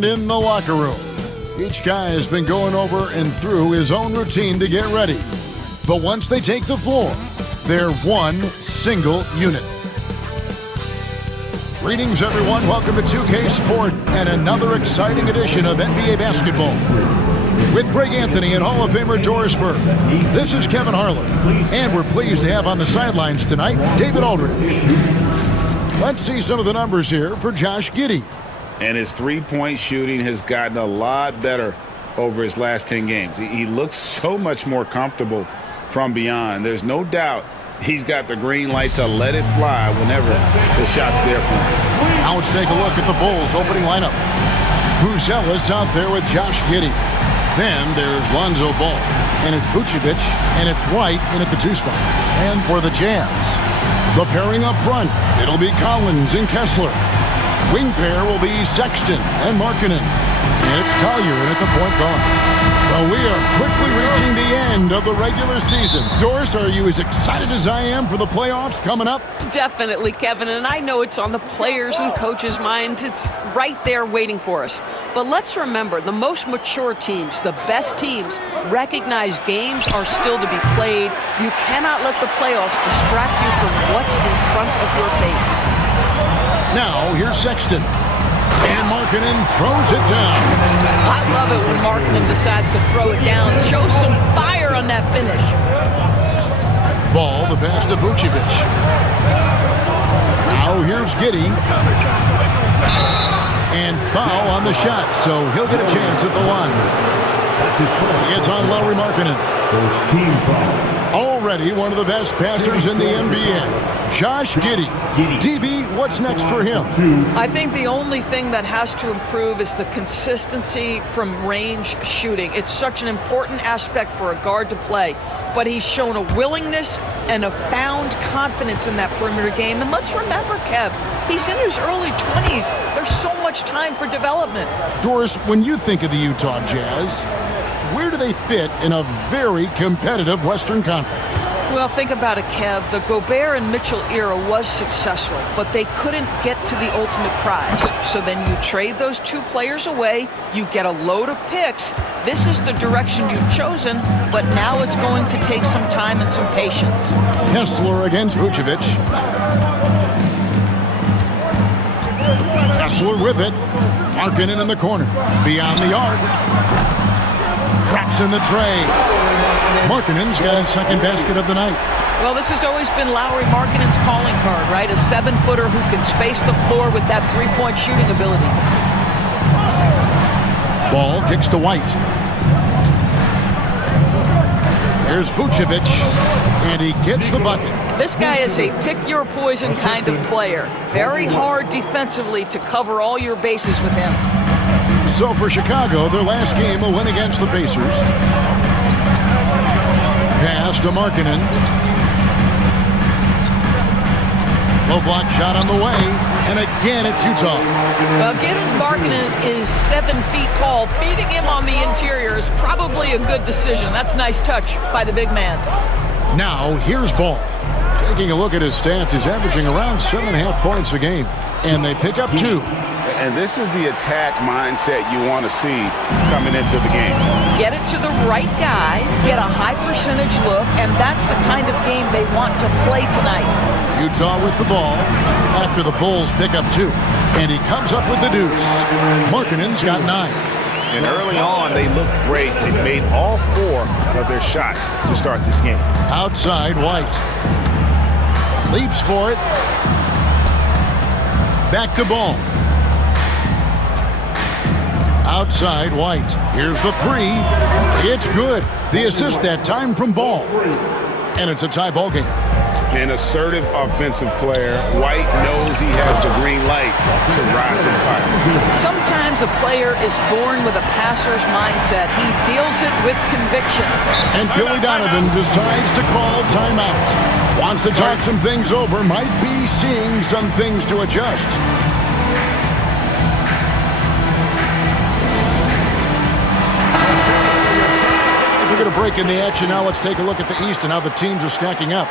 And in the locker room, each guy has been going over and through his own routine to get ready. But once they take the floor, they're one single unit. Greetings, everyone. Welcome to 2K Sport and another exciting edition of NBA basketball. With Greg Anthony and Hall of Famer Doris Burke, this is Kevin Harlan. And we're pleased to have on the sidelines tonight, David Aldridge. Let's see some of the numbers here for Josh Giddey. And his three-point shooting has gotten a lot better over his last 10 games. He looks so much more comfortable from beyond. There's no doubt he's got the green light to let it fly whenever the shot's there for him. Now let's take a look at the Bulls' opening lineup. Buzelis out there with Josh Giddey. Then there's Lonzo Ball, and it's Vucevic, and it's White in at the 2 spot. And for the Jazz, the pairing up front, it'll be Collins and Kessler. Wing pair will be Sexton and Markkanen. And it's Collier in at the point guard. Well, we are quickly reaching the end of the regular season. Doris, are you as excited as I am for the playoffs coming up? Definitely, Kevin, and I know it's on the players' and coaches' minds. It's right there waiting for us. But let's remember, the most mature teams, the best teams, recognize games are still to be played. You cannot let the playoffs distract you from what's in front of your face. Now, here's Sexton. And Markkanen throws it down. I love it when Markkanen decides to throw it down. Shows some fire on that finish. Ball, the pass to Vucevic. Now here's Giddey. And foul on the shot, so he'll get a chance at the line. It's on Lauri Markkanen. Already one of the best passers in the NBA. Josh Giddey. DB, what's next for him? I think the only thing that has to improve is the consistency from range shooting. It's such an important aspect for a guard to play. But he's shown a willingness and a found confidence in that perimeter game. And let's remember, Kev, he's in his early 20s. There's so much time for development. Doris, when you think of the Utah Jazz, where do they fit in a very competitive Western Conference? Well, think about it, Kev. The Gobert and Mitchell era was successful, but they couldn't get to the ultimate prize. So then you trade those 2 players away, you get a load of picks. This is the direction you've chosen, but now it's going to take some time and some patience. Kessler against Vucevic. Kessler with it. Markkanen in the corner. Beyond the arc. Drops in the tray. Markkanen's got his second basket of the night. Well, this has always been Lauri Markkanen's calling card, right? A 7-footer who can space the floor with that 3-point shooting ability. Ball kicks to White. There's Vucevic, and he gets the bucket. This guy is a pick-your-poison kind of player. Very hard defensively to cover all your bases with him. So for Chicago, their last game, a win against the Pacers. Pass to Markkanen. Low block shot on the way. And again, it's Utah. Well, given Markkanen is 7 feet tall, feeding him on the interior is probably a good decision. That's a nice touch by the big man. Now, here's Ball. Taking a look at his stats, he's averaging around 7.5 points a game. And they pick up 2. And this is the attack mindset you want to see coming into the game. Get it to the right guy, get a high percentage look, and that's the kind of game they want to play tonight. Utah with the ball after the Bulls pick up 2. And he comes up with the deuce. Markkanen's got 9. And early on, they looked great. They made all 4 of their shots to start this game. Outside, White. Leaps for it. Back to Ball. Outside, White. Here's the 3. It's good. The assist that time from Ball. And it's a tie ball game. An assertive offensive player. White knows he has the green light to rise and fire. Sometimes a player is born with a passer's mindset. He deals it with conviction. And Billy Donovan decides to call timeout. Wants to talk some things over. Might be seeing some things to adjust. We're going to break in the action now. Let's take a look at the East and how the teams are stacking up.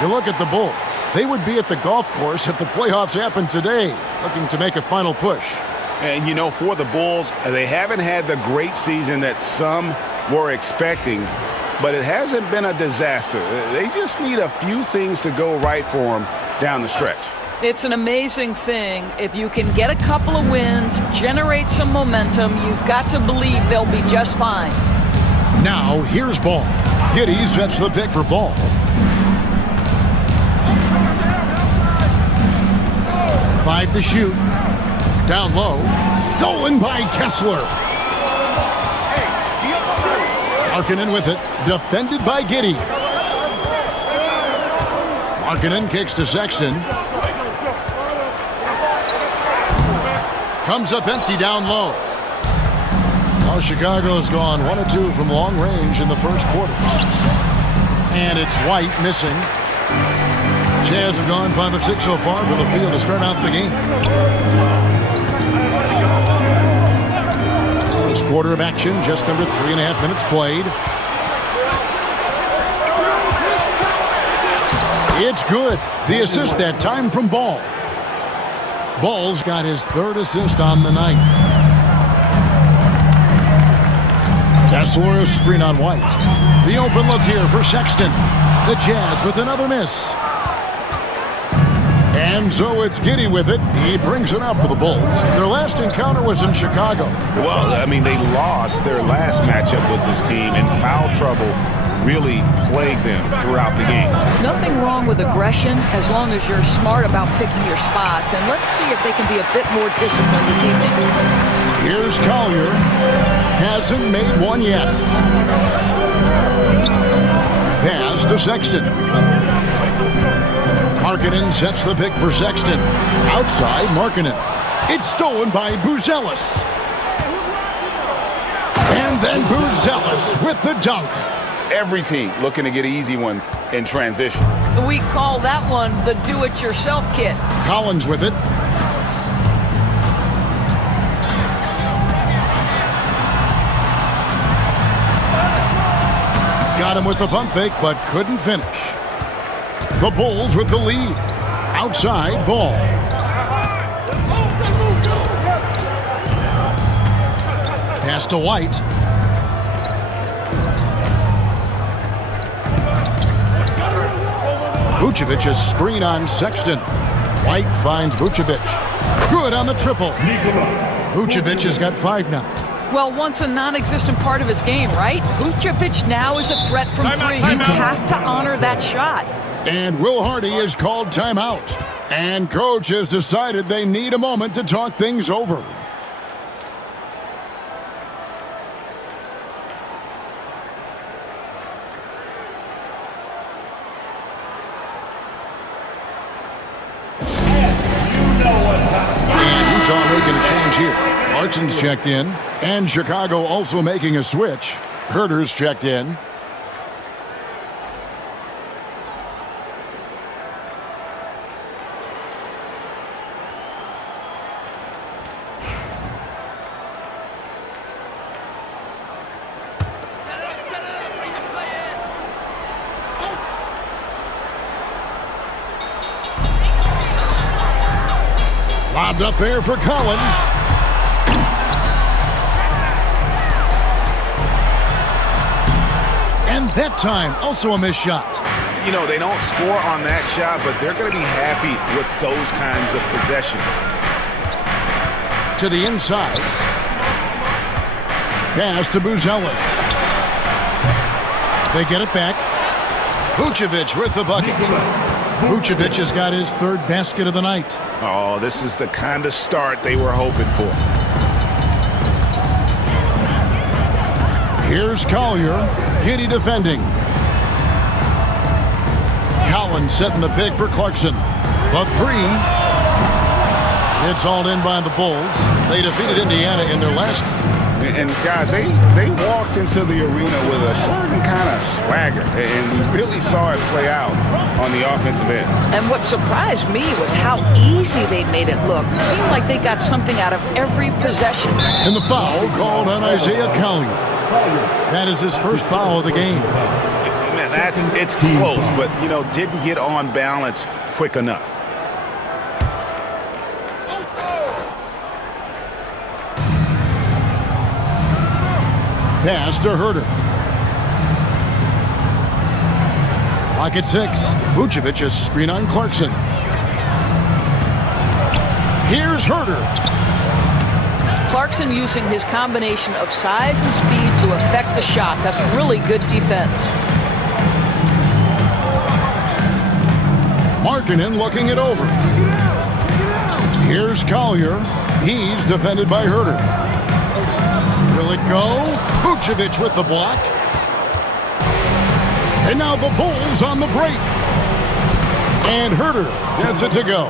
You look at the Bulls. They would be at the golf course if the playoffs happened today, looking to make a final push. And, you know, for the Bulls, they haven't had the great season that some were expecting, but it hasn't been a disaster. They just need a few things to go right for them down the stretch. It's an amazing thing. If you can get a couple of wins, generate some momentum, you've got to believe they'll be just fine. Now, here's Ball. Giddey sets the pick for Ball. Five to shoot. Down low. Stolen by Kessler. Markkanen with it. Defended by Giddey. Markkanen kicks to Sexton. Comes up empty down low. Now Chicago's gone 1 of 2 from long range in the first quarter. And it's White missing. Jazz have gone 5 of 6 so far from the field to start out the game. First quarter of action, just under 3.5 minutes played. It's good. The assist that time from Ball. Ball's got his 3rd assist on the night. Kessler screen on White. The open look here for Sexton. The Jazz with another miss. And so it's Giddey with it. He brings it up for the Bulls. Their last encounter was in Chicago. Well, I mean, they lost their last matchup with this team, and foul trouble really plagued them throughout the game. Nothing wrong with aggression as long as you're smart about picking your spots. And let's see if they can be a bit more disciplined this evening. Here's Collier. Hasn't made one yet. Pass to Sexton. Markkanen sets the pick for Sexton. Outside, Markkanen. It's stolen by Buzelis. And then Buzelis with the dunk. Every team looking to get easy ones in transition. We call that one the do-it-yourself kit. Collins with it. Got him with the pump fake, but couldn't finish. The Bulls with the lead. Outside, Ball. Pass to White. Vucevic's screen on Sexton. White finds Vucevic. Good on the triple. Vucevic has got 5 now. Well, once a non-existent part of his game, right? Vucevic now is a threat from 3. You have to honor that shot. And Will Hardy is called timeout. And coach has decided they need a moment to talk things over. And Utah making a change here. Clarkson's checked in. And Chicago also making a switch. Herter's checked in. Lobbed up there for Collins. And that time, also a missed shot. You know, they don't score on that shot, but they're going to be happy with those kinds of possessions. To the inside. Pass to Buzelis. They get it back. Vucevic with the bucket. Vucevic has got his 3rd basket of the night. Oh, this is the kind of start they were hoping for. Here's Collier. Giddey defending. Collins setting the pick for Clarkson. The 3. It's hauled in by the Bulls. They defeated Indiana in their last. And guys, they walked into the arena with a certain kind of swagger, and we really saw it play out on the offensive end. And what surprised me was how easy they made it look. It seemed like they got something out of every possession. And the foul called on Isaiah Collier. That is his first foul of the game. Man, it's close, but, you know, didn't get on balance quick enough. pass to Herter. Clock at 6. Vucevic a screen on Clarkson. Here's Herter. Clarkson using his combination of size and speed to affect the shot. That's really good defense. Markkanen looking it over. Here's Collier. He's defended by Herter. Will it go? Vucevic with the block. And now the Bulls on the break. And Herter gets it to go.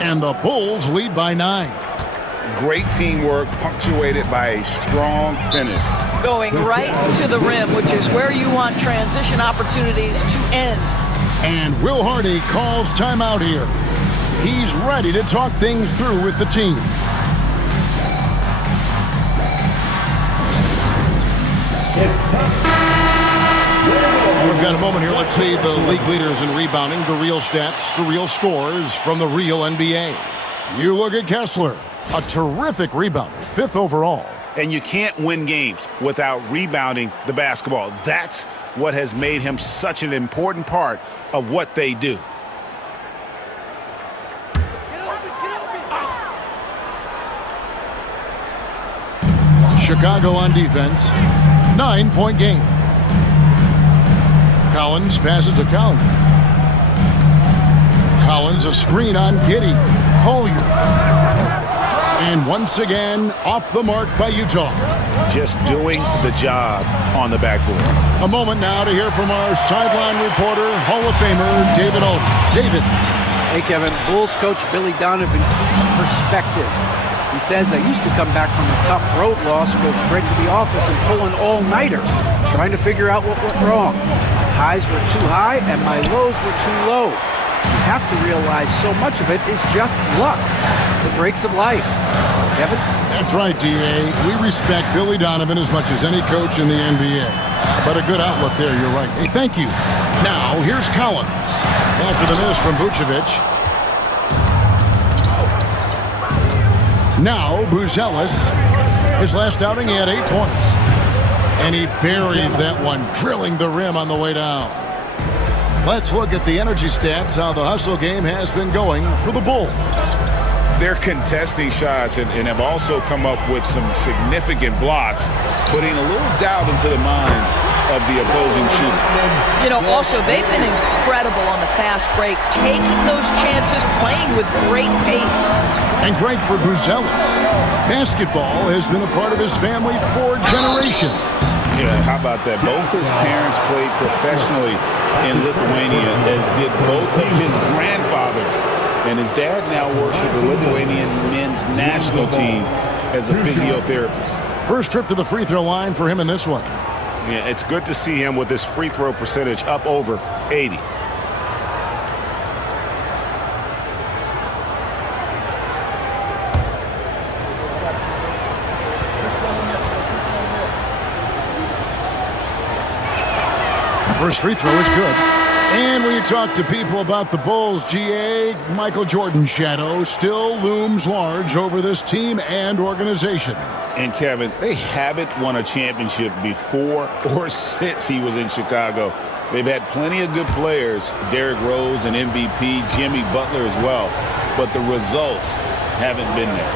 And the Bulls lead by 9. Great teamwork punctuated by a strong finish. Going right to the rim, which is where you want transition opportunities to end. And Will Hardy calls timeout here. He's ready to talk things through with the team. We've got a moment here. Let's see the league leaders in rebounding, the real stats, the real scores from the real NBA. You look at Kessler, a terrific rebounder, 5th overall. And you can't win games without rebounding the basketball. That's what has made him such an important part of what they do. Chicago on defense, 9-point game. Collins passes to Collier. Collins a screen on Giddey. Collier. And once again, off the mark by Utah. Just doing the job on the backboard. A moment now to hear from our sideline reporter, Hall of Famer David Alden. David. Hey, Kevin. Bulls coach Billy Donovan keeps perspective. He says, I used to come back from a tough road loss, go straight to the office and pull an all-nighter, trying to figure out what went wrong. My highs were too high and my lows were too low. You have to realize so much of it is just luck, the breaks of life. Kevin? That's right, D.A. We respect Billy Donovan as much as any coach in the NBA. But a good outlook there, you're right. Hey, thank you. Now, here's Collins. After the miss from Vucevic. Now, Buzelis. His last outing, he had 8 points. And he buries that one, drilling the rim on the way down. Let's look at the energy stats, how the hustle game has been going for the Bulls. They're contesting shots and have also come up with some significant blocks, putting a little doubt into the minds of the opposing shooter. You know, also, they've been incredible on the fast break, taking those chances, playing with great pace. And great for Buzelis. Basketball has been a part of his family for generations. Yeah, how about that? Both his parents played professionally in Lithuania, as did both of his grandfathers. And his dad now works with the Lithuanian men's national team as a physiotherapist. First trip to the free throw line for him in this one. Yeah, it's good to see him with his free throw percentage up over 80. First free throw is good. And when you talk to people about the Bulls, GA, Michael Jordan's shadow still looms large over this team and organization. And Kevin, they haven't won a championship before or since he was in Chicago. They've had plenty of good players, Derrick Rose and MVP, Jimmy Butler as well, but the results haven't been there.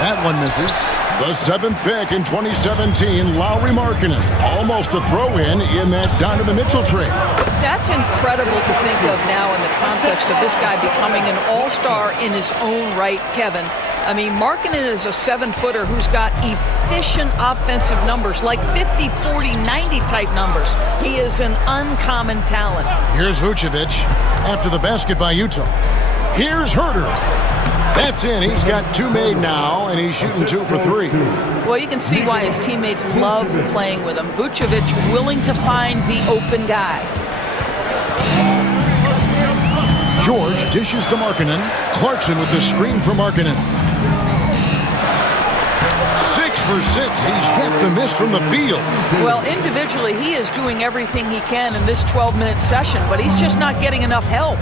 That one misses. The 7th pick in 2017, Lauri Markkanen. Almost a throw-in that Donovan Mitchell trade. That's incredible to think of now in the context of this guy becoming an all-star in his own right, Kevin. I mean, Markkanen is a 7-footer who's got efficient offensive numbers, like 50, 40, 90 type numbers. He is an uncommon talent. Here's Vucevic after the basket by Utah. Here's Herter. That's in. He's got 2 made now, and he's shooting 2 for 3. Well, you can see why his teammates love playing with him. Vucevic willing to find the open guy. George dishes to Markkanen. Clarkson with the screen for Markkanen. 6 for 6. He's yet to miss from the field. Well, individually, he is doing everything he can in this 12-minute session, but he's just not getting enough help.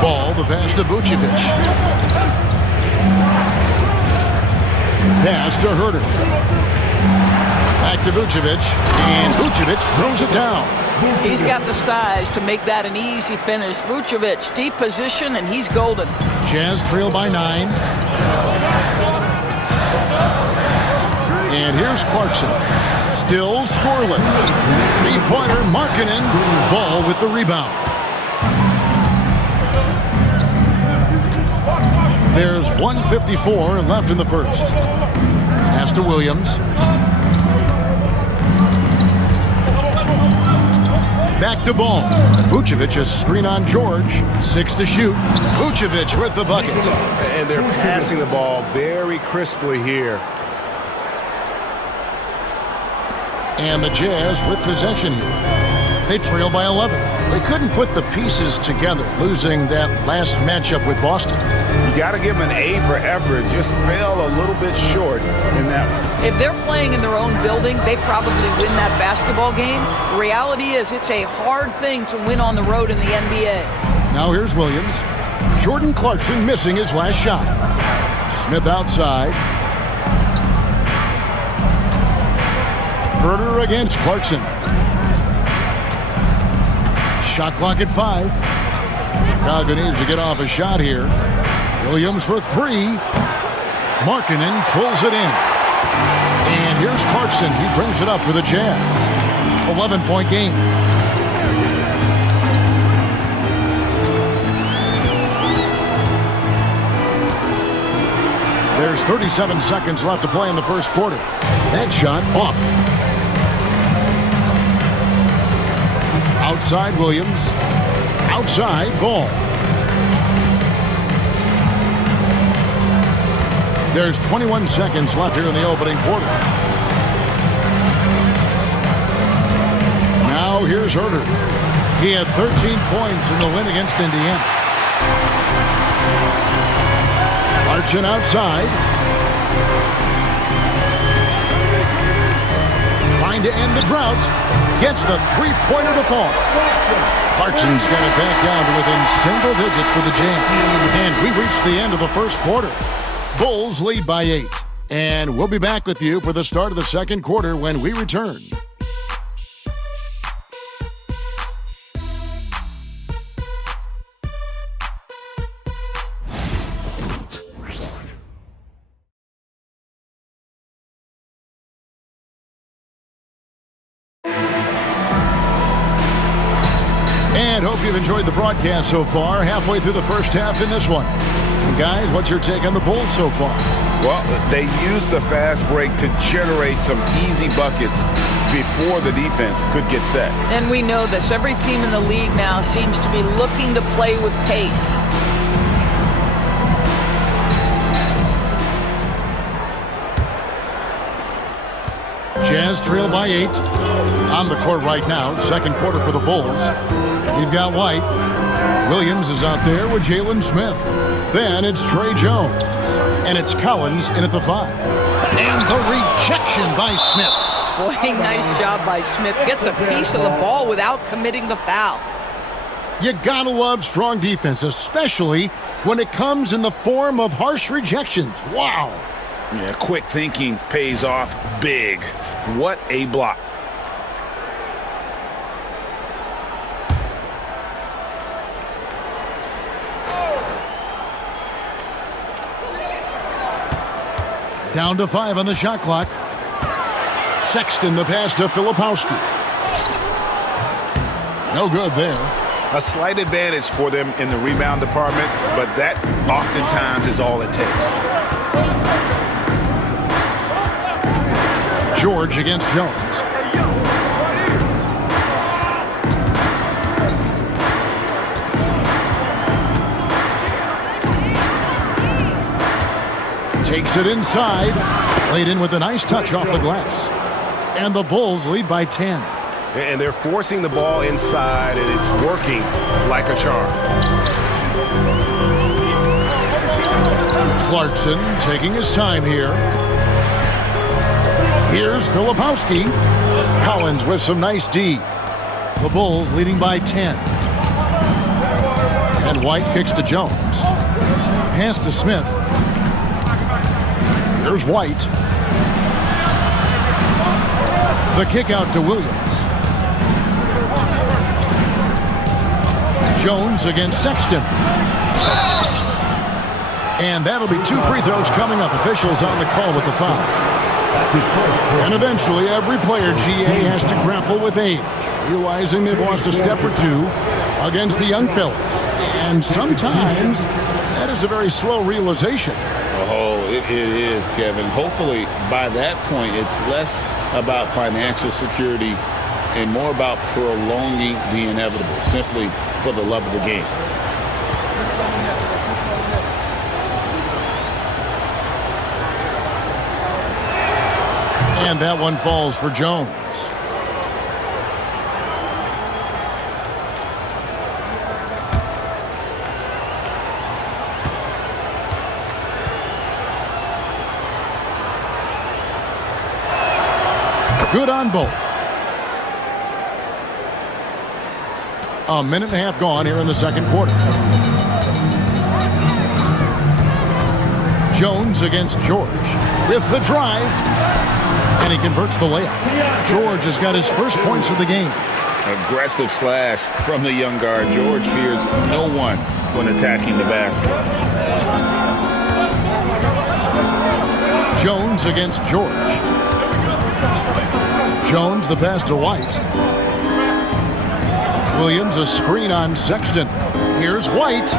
Ball, the pass to Vucevic. Pass to Herter. Back to Vucevic, and Vucevic throws it down. He's got the size to make that an easy finish. Vucevic, deep position, and he's golden. Jazz trail by 9. And here's Clarkson. Still scoreless. Three-pointer, Markkanen. Ball with the rebound. There's 1:54 left in the first. Pass to Williams. Back to Ball. Vucevic a screen on George. 6 to shoot. Vucevic with the bucket. And they're passing the ball very crisply here. And the Jazz with possession here. They trail by 11. They couldn't put the pieces together, losing that last matchup with Boston. You got to give them an A for effort. Just fell a little bit short in that one. If they're playing in their own building, they probably win that basketball game. The reality is it's a hard thing to win on the road in the NBA. Now here's Williams. Jordan Clarkson missing his last shot. Smith outside. Herter against Clarkson. Shot clock at 5. Chicago needs to get off a shot here. Williams for 3. Markkanen pulls it in. And here's Clarkson. He brings it up for the Jazz. 11-point game. There's 37 seconds left to play in the first quarter. That shot off. Outside Williams. Outside Ball. There's 21 seconds left here in the opening quarter. Now here's Herter. He had 13 points in the win against Indiana. Clarkson outside. Trying to end the drought. Gets the three-pointer to fall. Clarkson's got it back down to within single digits for the Jazz. And we reached the end of the first quarter. Bulls lead by 8. And we'll be back with you for the start of the second quarter when we return. And hope you've enjoyed the broadcast so far. Halfway through the first half in this one. And guys, what's your take on the Bulls so far? Well, they used the fast break to generate some easy buckets before the defense could get set. And we know this. Every team in the league now seems to be looking to play with pace. Jazz trail by 8. On the court right now, second quarter for the Bulls. You've got White. Williams is out there with Jalen Smith. Then it's Trey Jones. And it's Collins in at the 5. And the rejection by Smith. Boy, nice job by Smith. Gets a piece of the ball without committing the foul. You gotta love strong defense, especially when it comes in the form of harsh rejections. Wow. Yeah, quick thinking pays off big. What a block. Down to 5 on the shot clock. Sexton the pass to Filipowski. No good there. A slight advantage for them in the rebound department, but that oftentimes is all it takes. George against Jones. Takes it inside. Played in with a nice touch off the glass. And the Bulls lead by 10. And they're forcing the ball inside, and it's working like a charm. Clarkson taking his time here. Here's Filipowski. Collins with some nice D. The Bulls leading by 10. And White kicks to Jones. Pass to Smith. Here's White. The kick out to Williams. Jones against Sexton. And that'll be 2 free throws coming up. Officials on the call with the foul. And eventually, every player, GA, has to grapple with age, realizing they've lost a step or two against the young fellas. And sometimes, that is a very slow realization. Oh, it is, Kevin. Hopefully, by that point, it's less about financial security and more about prolonging the inevitable, simply for the love of the game. And that one falls for Jones. Good on both. A minute and a half gone here in the second quarter. Jones against George with the drive. And he converts the layup. George has got his first points of the game. Aggressive slash from the young guard. George fears no one when attacking the basket. Jones against George. Jones the pass to White. Williams a screen on Sexton. Here's White.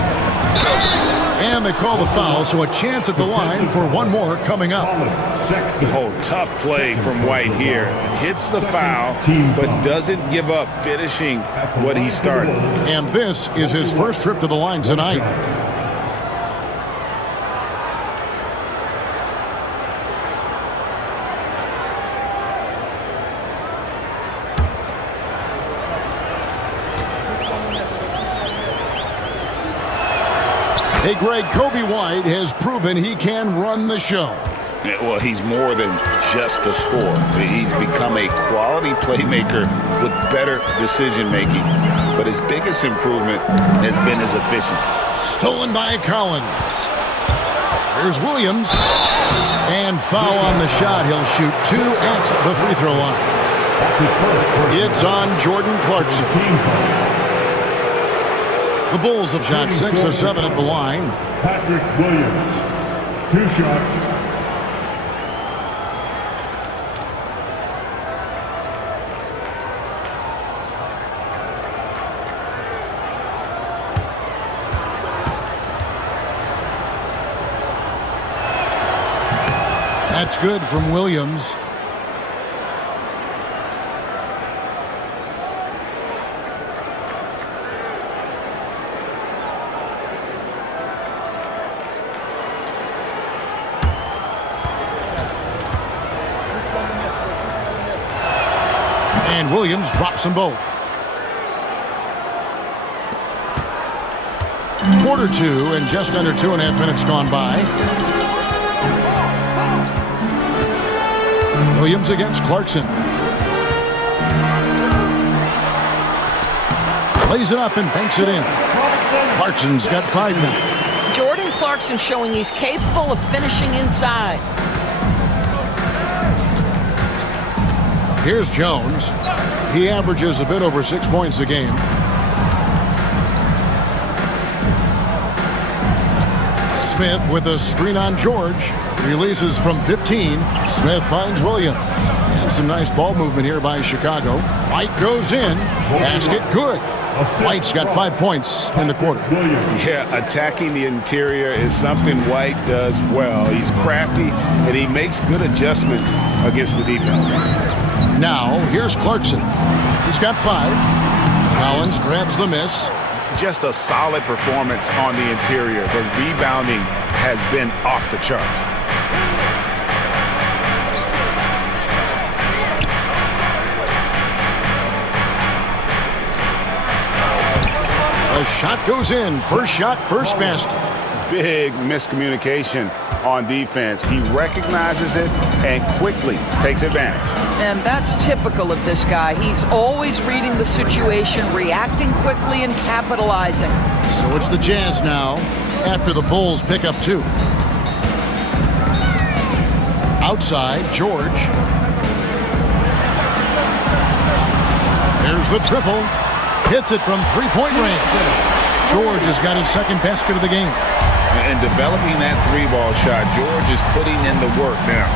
And they call the foul, so a chance at the line for one more coming up. Oh, tough play from White here. Hits the foul, but doesn't give up finishing what he started. And this is his first trip to the line tonight. Hey, Greg, Kobe White has proven he can run the show. Well, he's more than just a scorer. He's become a quality playmaker with better decision-making. But his biggest improvement has been his efficiency. Stolen by Collins. Here's Williams. And foul on the shot. He'll shoot 2 at the free throw line. It's on Jordan Clarkson. The Bulls have shot 6 of 7 at the line. Patrick Williams, 2 shots. That's good from Williams. And Williams drops them both. Quarter 2 and just under 2.5 minutes gone by. Williams against Clarkson. Plays it up and banks it in. Clarkson's got 5 now. Jordan Clarkson showing he's capable of finishing inside. Here's Jones. He averages a bit over 6 points a game. Smith with a screen on George. Releases from 15. Smith finds Williams. And some nice ball movement here by Chicago. White goes in. Basket good. White's got 5 points in the quarter. Yeah, attacking the interior is something White does well. He's crafty, and he makes good adjustments against the defense. Now, here's Clarkson. He's got 5. Collins grabs the miss. Just a solid performance on the interior. The rebounding has been off the charts. The shot goes in. First shot, first basket. Big miscommunication on defense. He recognizes it and quickly takes advantage. And that's typical of this guy. He's always reading the situation, reacting quickly, and capitalizing. So it's the Jazz now after the Bulls pick up 2. Outside, George. There's the triple. Hits it from three-point range. George has got his second basket of the game. And developing that three-ball shot, George is putting in the work now.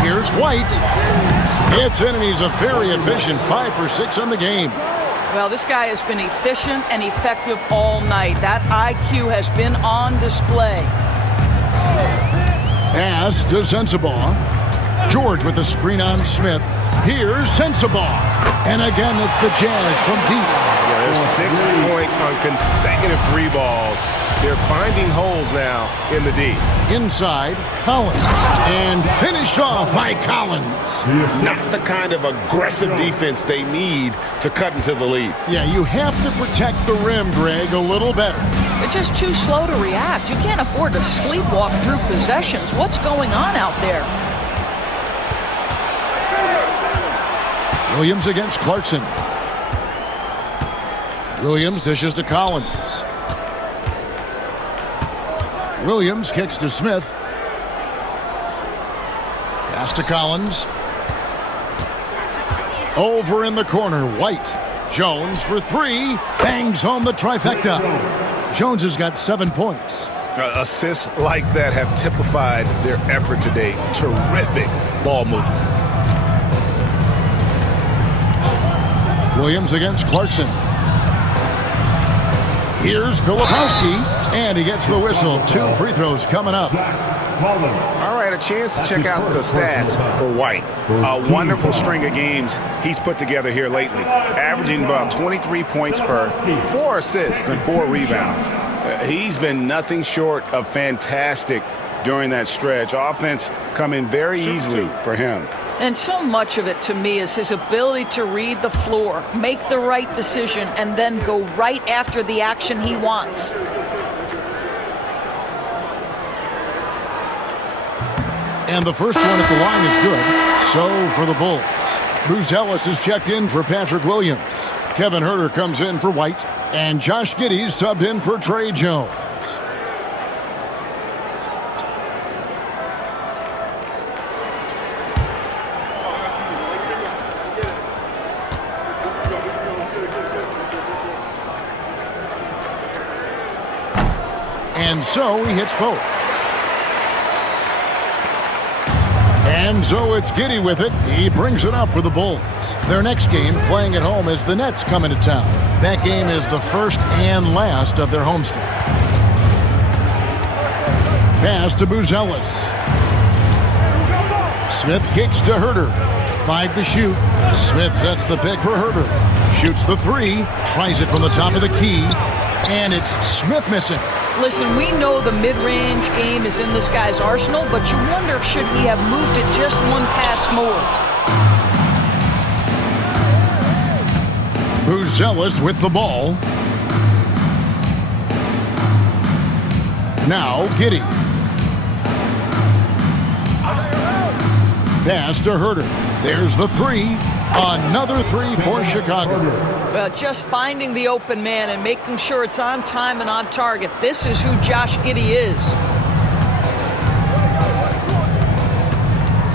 Here's White. It's in, and he's a very efficient 5 for 6 on the game. Well, this guy has been efficient and effective all night. That IQ has been on display. Pass to Sensabaugh. George with the screen on Smith. Here's Sensabaugh. And again, it's the Jazz from deep. Yeah, there's 6 points on consecutive three balls. They're finding holes now in the D. Inside, Collins. And finished off by Collins. Not the kind of aggressive defense they need to cut into the lead. Yeah, you have to protect the rim, Greg, a little better. They're just too slow to react. You can't afford to sleepwalk through possessions. What's going on out there? Williams against Clarkson. Williams dishes to Collins. Williams kicks to Smith. Pass to Collins. Over in the corner, White. Jones for 3. Bangs home the trifecta. Jones has got 7 points. Assists like that have typified their effort today. Terrific ball movement. Williams against Clarkson. Here's Filipowski, and he gets the whistle. 2 free throws coming up. All right, a chance to check out the stats for White. A wonderful string of games he's put together here lately, averaging about 23 points per, 4 assists and 4 rebounds. He's been nothing short of fantastic during that stretch. Offense coming very easily for him. And so much of it, to me, is his ability to read the floor, make the right decision, and then go right after the action he wants. And the first one at the line is good. So for the Bulls. Buzelis is checked in for Patrick Williams. Kevin Huerter comes in for White. And Josh Giddey's subbed in for Trey Jones. And so he hits both. And so it's Giddey with it. He brings it up for the Bulls. Their next game, playing at home, is the Nets coming to town. That game is the first and last of their homestand. Pass to Buzelis. Smith kicks to Huerter. 5 to shoot. Smith sets the pick for Huerter. Shoots the 3. Tries it from the top of the key. And it's Smith missing. Listen, we know the mid-range game is in this guy's arsenal, but you wonder, should he have moved it just one pass more? Buzelis with the ball. Now Giddey. Pass to Huerter. There's the 3. Another 3 for Chicago. Well, just finding the open man and making sure it's on time and on target. This is who Josh Giddey is.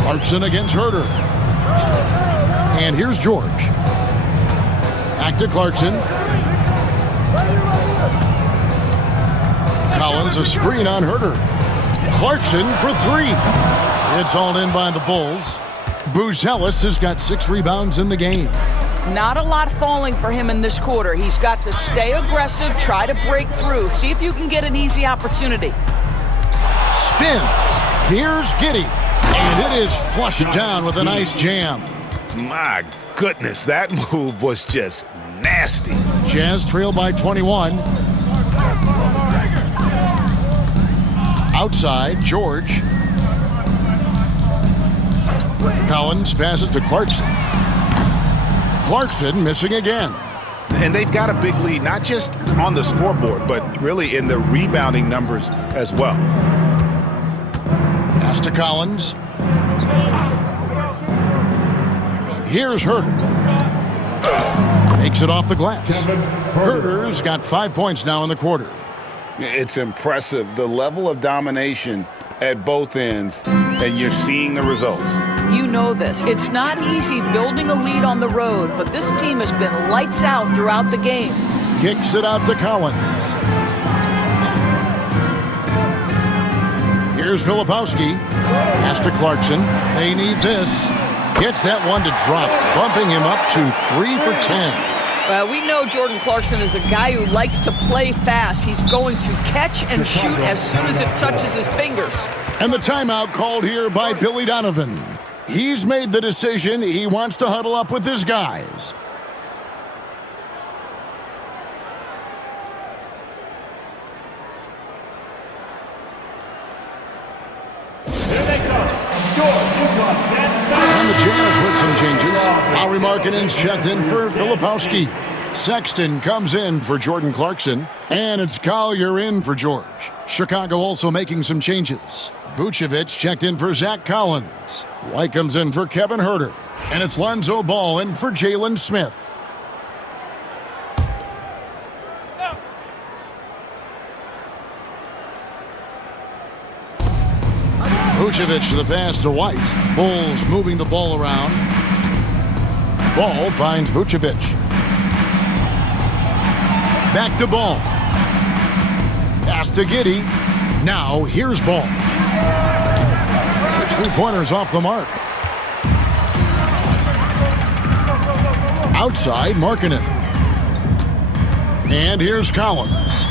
Clarkson against Huerter. And here's George. Back to Clarkson. Collins a screen on Huerter. Clarkson for 3. It's all in by the Bulls. Buzelis has got 6 rebounds in the game. Not a lot falling for him in this quarter. He's got to stay aggressive, try to break through. See if you can get an easy opportunity. Spins. Here's Giddey. And it is flushed down with a nice jam. My goodness, that move was just nasty. Jazz trail by 21. Outside, George. Collins passes to Clarkson. Clarkson missing again. And they've got a big lead, not just on the scoreboard, but really in the rebounding numbers as well. Pass to Collins. Here's Huerter. Makes it off the glass. Huerter's got 5 points now in the quarter. It's impressive, the level of domination at both ends. and you're seeing the results. You know this. It's not easy building a lead on the road, but this team has been lights out throughout the game. Kicks it out to Collins. Here's Filipowski. Pass to Clarkson. They need this. Gets that one to drop, bumping him up to 3 for 10. We know Jordan Clarkson is a guy who likes to play fast. He's going to catch and shoot as soon as it touches his fingers. And the timeout called here by Billy Donovan. He's made the decision. He wants to huddle up with his guys. And the Jazz with some changes. Lauri Markkanen's checked in for Filipowski. Sexton comes in for Jordan Clarkson. And it's Collier in for George. Chicago also making some changes. Vucevic checked in for Zach Collins. White comes in for Kevin Huerter. And it's Lonzo Ball in for Jalen Smith. Vucevic to the pass to White. Bulls moving the ball around. Ball finds Vucevic. Back to Ball. Pass to Giddey. Now here's Ball. There's 3-pointers off the mark. Outside Markkanen. And here's Collins.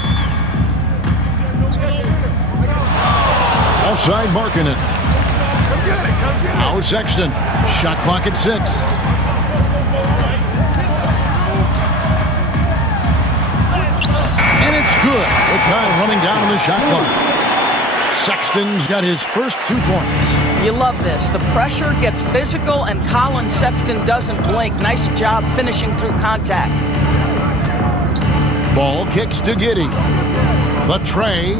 Outside Markkanen. Now Sexton. Shot clock at 6. And it's good with time running down on the shot clock. Sexton's got his first 2 points. You love this. The pressure gets physical, and Colin Sexton doesn't blink. Nice job finishing through contact. Ball kicks to Giddey. The tray.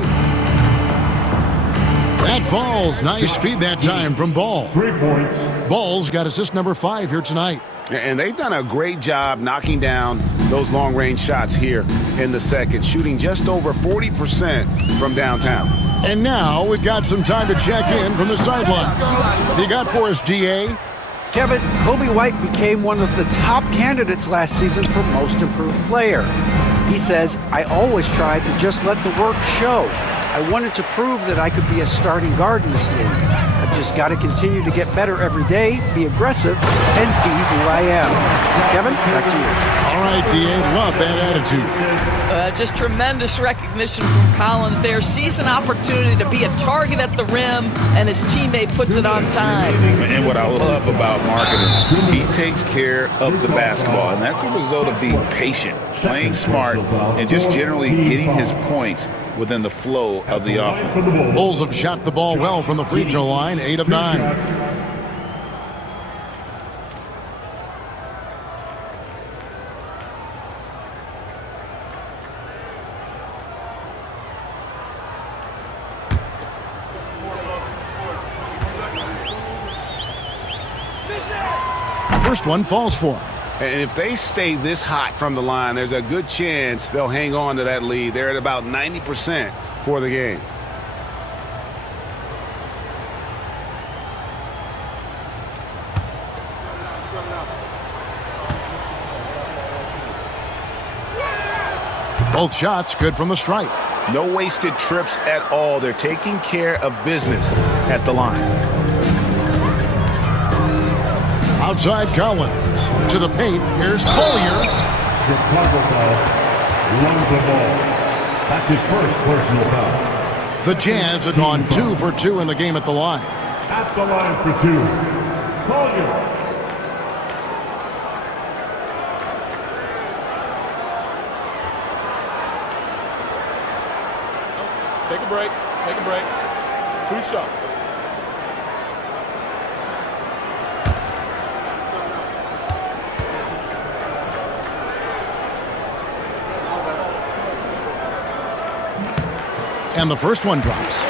That falls. Nice feed that time from Ball. 3 points. Ball's got assist number 5 here tonight. And they've done a great job knocking down those long-range shots here in the second, shooting just over 40% from downtown. And now we've got some time to check in from the sidelines. You got for us, DA? Kevin, Kobe White became one of the top candidates last season for Most Improved Player. He says, I always try to just let the work show. I wanted to prove that I could be a starting guard in this league. I've just got to continue to get better every day, be aggressive, and be who I am. Kevin, back to you. All right, DA, love that attitude. Just tremendous recognition from Collins there. Sees an opportunity to be a target at the rim, and his teammate puts it on time. And what I love about Markkanen, he takes care of the basketball, and that's a result of being patient, playing smart, and just generally getting his points within the flow of the offense. Bulls have shot the ball well from the free throw line, 8 of 9. First one falls for him. And if they stay this hot from the line, there's a good chance they'll hang on to that lead. They're at about 90% for the game. Both shots good from the stripe. No wasted trips at all. They're taking care of business at the line. Outside Collins. To the paint. Here's Collier. Chicago foul. Runs the ball. That's his first personal foul. The Jazz have gone 2 for 2 in the game at the line. At the line for 2. Collier. Take a break. Take a break. 2 shots. And the first one drops.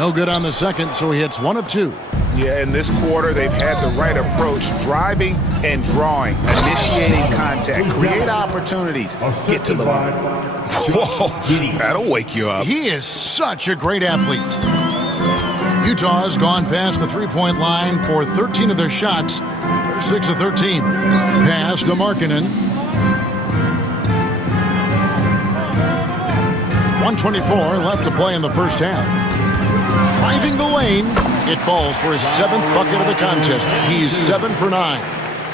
No good on the second, so he hits 1 of 2. Yeah, in this quarter, they've had the right approach, driving and drawing, initiating contact, create opportunities, get to the line. Whoa, that'll wake you up. He is such a great athlete. Utah's gone past the three-point line for 13 of their shots. They're 6 of 13. Pass to Markkanen. 1:24 left to play in the first half. Driving the lane, it falls for his 7th bucket of the contest. He's 7 for 9.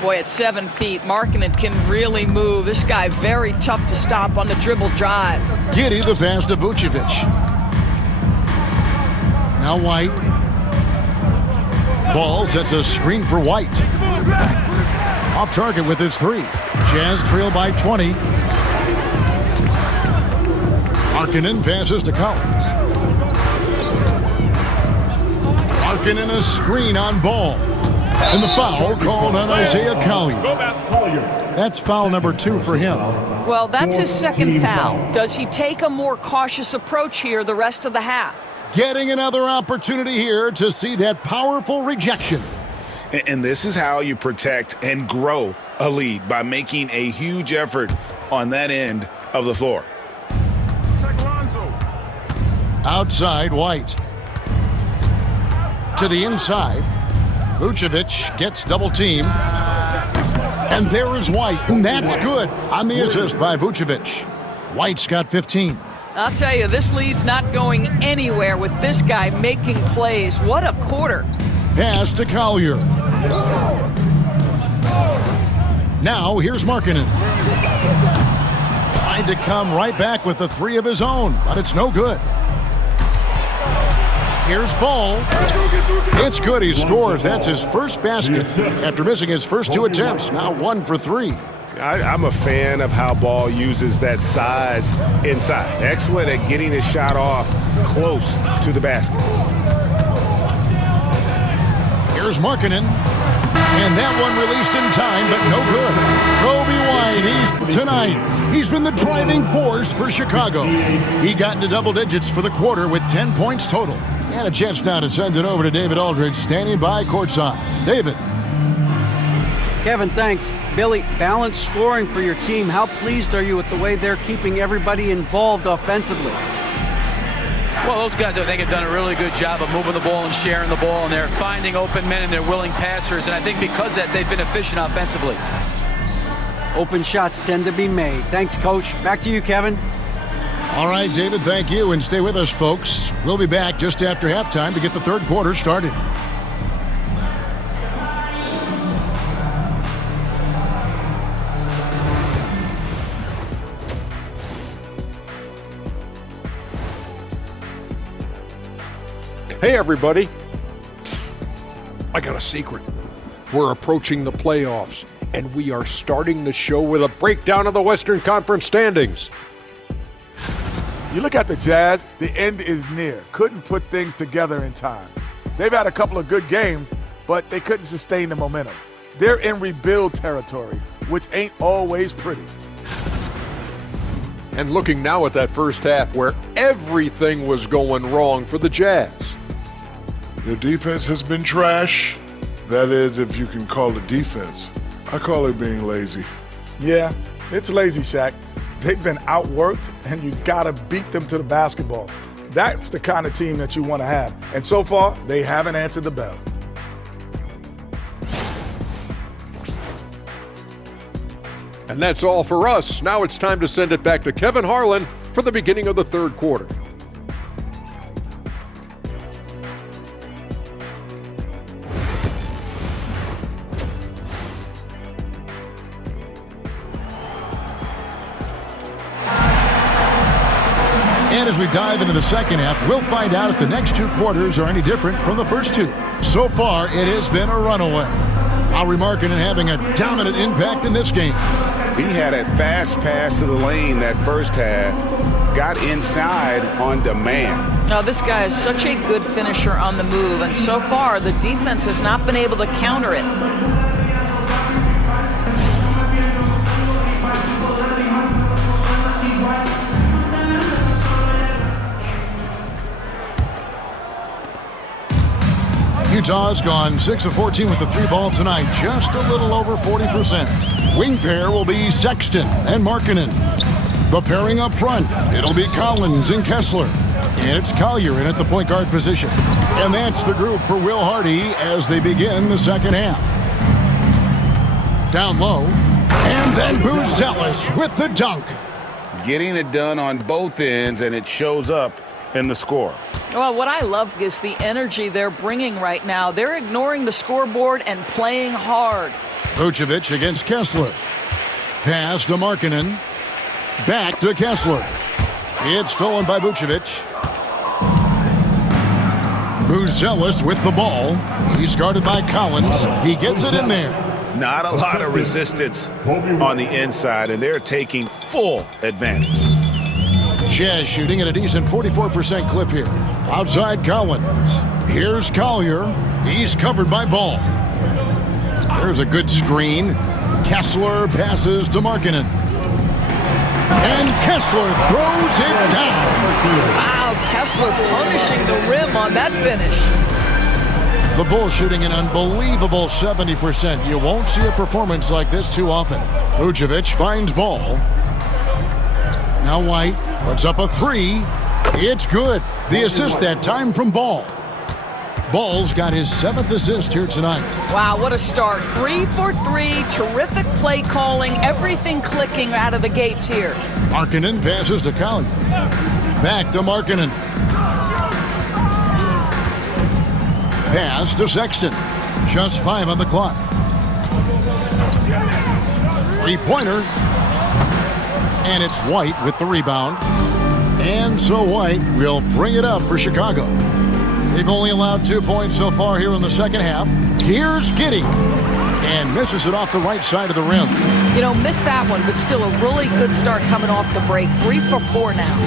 Boy, at 7 feet, Markkanen can really move. This guy very tough to stop on the dribble drive. Giddey the pass to Vucevic. Now White. Ball sets a screen for White. Off target with his 3. Jazz trail by 20. Markkanen passes to Collins. Markkanen a screen on Ball. And the foul called on Isaiah Collier. That's foul number 2 for him. Well, that's his second foul. Does he take a more cautious approach here the rest of the half? Getting another opportunity here to see that powerful rejection. And this is how you protect and grow a lead, by making a huge effort on that end of the floor. Outside, White. To the inside. Vucevic gets double teamed. And there is White. And that's good on the assist by Vucevic. White's got 15. I'll tell you, this lead's not going anywhere with this guy making plays. What a quarter. Pass to Collier. Now here's Markkanen. Tried to come right back with the 3 of his own, but it's no good. Here's Ball. It's good. He scores. That's his first basket after missing his first 2 attempts. Now 1 for 3. I'm a fan of how Ball uses that size inside. Excellent at getting his shot off close to the basket. Here's Markkanen. And that one released in time, but no good. Kobe White, he's been the driving force for Chicago. He got into double digits for the quarter with 10 points total. And a chance now to send it over to David Aldridge, standing by courtside. David. Kevin, thanks. Billy, balanced scoring for your team. How pleased are you with the way they're keeping everybody involved offensively? Well, those guys, I think, have done a really good job of moving the ball and sharing the ball, and they're finding open men and they're willing passers, and I think because of that, they've been efficient offensively. Open shots tend to be made. Thanks, Coach. Back to you, Kevin. All right, David, thank you, and stay with us, folks. We'll be back just after halftime to get the third quarter started. Hey, everybody. Psst. I got a secret. We're approaching the playoffs, and we are starting the show with a breakdown of the Western Conference standings. You look at the Jazz, the end is near. Couldn't put things together in time. They've had a couple of good games, but they couldn't sustain the momentum. They're in rebuild territory, which ain't always pretty. And looking now at that first half where everything was going wrong for the Jazz. Their defense has been trash. That is, if you can call it defense. I call it being lazy. Yeah, it's lazy, Shaq. They've been outworked, and you gotta beat them to the basketball. That's the kind of team that you want to have. And so far, they haven't answered the bell. And that's all for us. Now it's time to send it back to Kevin Harlan for the beginning of the third quarter. And as we dive into the second half, we'll find out if the next 2 quarters are any different from the first 2. So far, it has been a runaway. Lauri Markkanen having a dominant impact in this game. He had a fast pass to the lane that first half, got inside on demand. Now, this guy is such a good finisher on the move, and so far, the defense has not been able to counter it. Utah's gone 6 of 14 with the 3-ball tonight, just a little over 40%. Wing pair will be Sexton and Markkanen. The pairing up front, it'll be Collins and Kessler. And it's Collier in at the point guard position. And that's the group for Will Hardy as they begin the second half. Down low, and then Buzelis with the dunk. Getting it done on both ends, and it shows up in the score. Well, what I love is the energy they're bringing right now. They're ignoring the scoreboard and playing hard. Vucevic against Kessler. Pass to Markkanen. Back to Kessler. It's stolen by Vucevic. Buzelis with the ball. He's guarded by Collins. He gets it in there. Not a lot of resistance on the inside, and they're taking full advantage. Jazz shooting at a decent 44% clip here. Outside Collins. Here's Collier. He's covered by Ball. There's a good screen. Kessler passes to Markkanen. And Kessler throws it down. Wow, Kessler punishing the rim on that finish. The Bulls shooting an unbelievable 70%. You won't see a performance like this too often. Vucevic finds Ball. Now White puts up a 3. It's good. The assist that time from Ball. Ball's got his 7th assist here tonight. Wow, what a start. 3 for 3. Terrific play calling. Everything clicking out of the gates here. Markkanen passes to Collier. Back to Markkanen. Pass to Sexton. Just 5 on the clock. 3-pointer. And it's White with the rebound. And so White will bring it up for Chicago. They've only allowed 2 points so far here in the second half. Here's Giddey. And misses it off the right side of the rim. You know, missed that one, but still a really good start coming off the break. 3 for 4 now.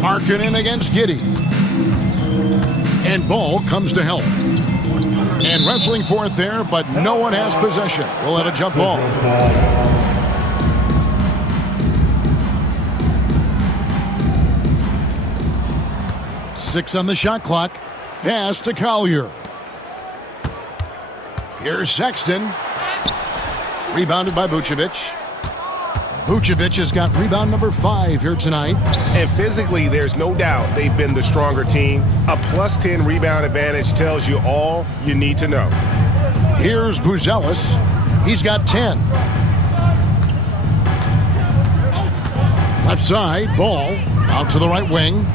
Markkanen against Giddey. And Ball comes to help. And wrestling for it there, but no one has possession. We'll have a jump ball. 6 on the shot clock. Pass to Collier. Here's Sexton. Rebounded by Vucevic. Vucevic has got rebound number 5 here tonight. And physically, there's no doubt they've been the stronger team. A plus 10 rebound advantage tells you all you need to know. Here's Buzelis. He's got 10. Left side, Ball out to the right wing.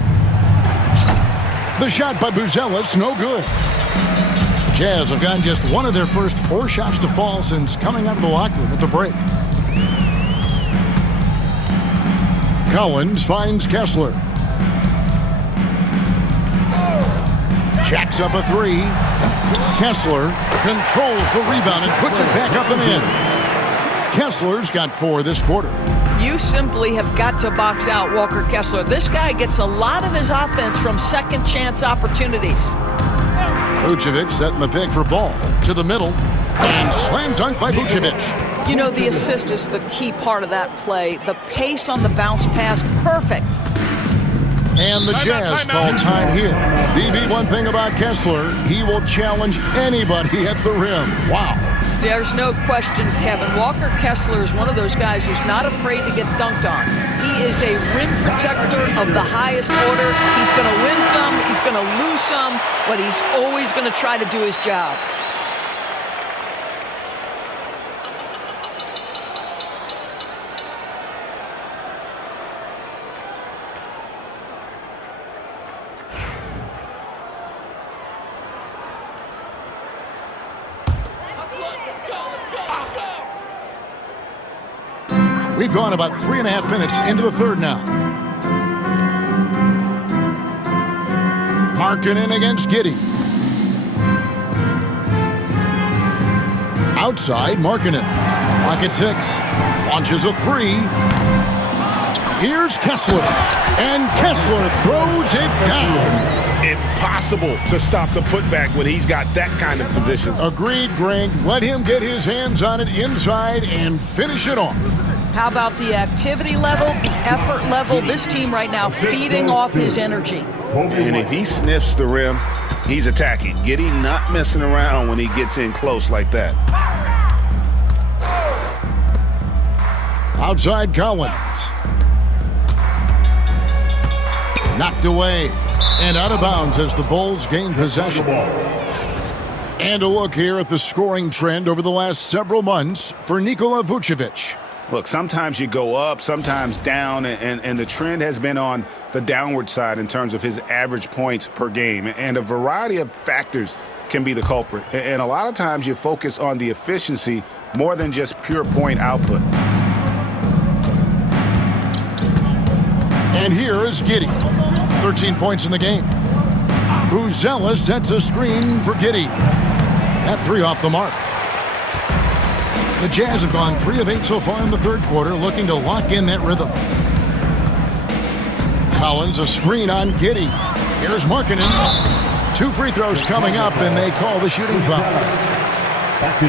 The shot by Buzelis, no good. Jazz have gotten just one of their first 4 shots to fall since coming out of the locker room at the break. Collins finds Kessler. Jacks up a 3. Kessler controls the rebound and puts it back up and in. Kessler's got 4 this quarter. You simply have got to box out Walker Kessler. This guy gets a lot of his offense from second chance opportunities. Vucevic setting the pick for Ball to the middle. And slam dunk by Vucevic. You know, the assist is the key part of that play. The pace on the bounce pass, perfect. And the Jazz call time here. BB, one thing about Kessler, he will challenge anybody at the rim. Wow. There's no question, Kevin. Walker Kessler is one of those guys who's not afraid to get dunked on. He is a rim protector of the highest order. He's going to win some, he's going to lose some, but he's always going to try to do his job. We've gone about 3.5 minutes into the third now. Markkanen against Giddey. Outside, Markkanen. Clock at 6. Launches a 3. Here's Kessler. And Kessler throws it down. Impossible to stop the putback when he's got that kind of position. Agreed, Greg. Let him get his hands on it inside and finish it off. How about the activity level, the effort level? This team right now feeding off his energy. And if he sniffs the rim, he's attacking. Giddey not messing around when he gets in close like that. Outside Collins. Knocked away and out of bounds as the Bulls gain possession. And a look here at the scoring trend over the last several months for Nikola Vucevic. Look, sometimes you go up, sometimes down, and the trend has been on the downward side in terms of his average points per game. And a variety of factors can be the culprit. And a lot of times you focus on the efficiency more than just pure point output. And here is Giddey. 13 points in the game. Buzella sets a screen for Giddey. That 3 off the mark. The Jazz have gone 3 of 8 so far in the third quarter, looking to lock in that rhythm. Collins, a screen on Giddey. Here's Markkanen. 2 free throws coming up, and they call the shooting foul.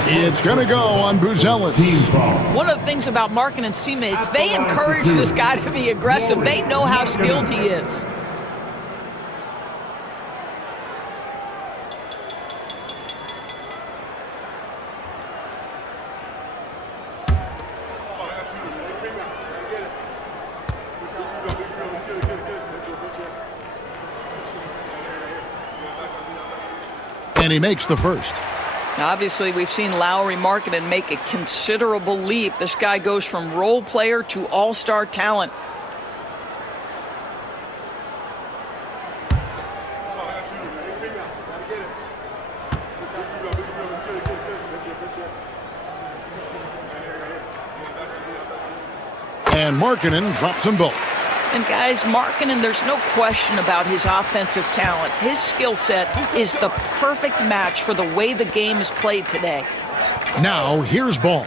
It's going to go on Buzella. One of the things about Markkanen's teammates, they encourage this guy to be aggressive. They know how skilled he is. And he makes the first. Obviously, we've seen Lowry Markkanen make a considerable leap. This guy goes from role player to all-star talent. And Markkanen drops them both. And guys, Markkanen, there's no question about his offensive talent. His skill set is the perfect match for the way the game is played today. Now, here's Ball.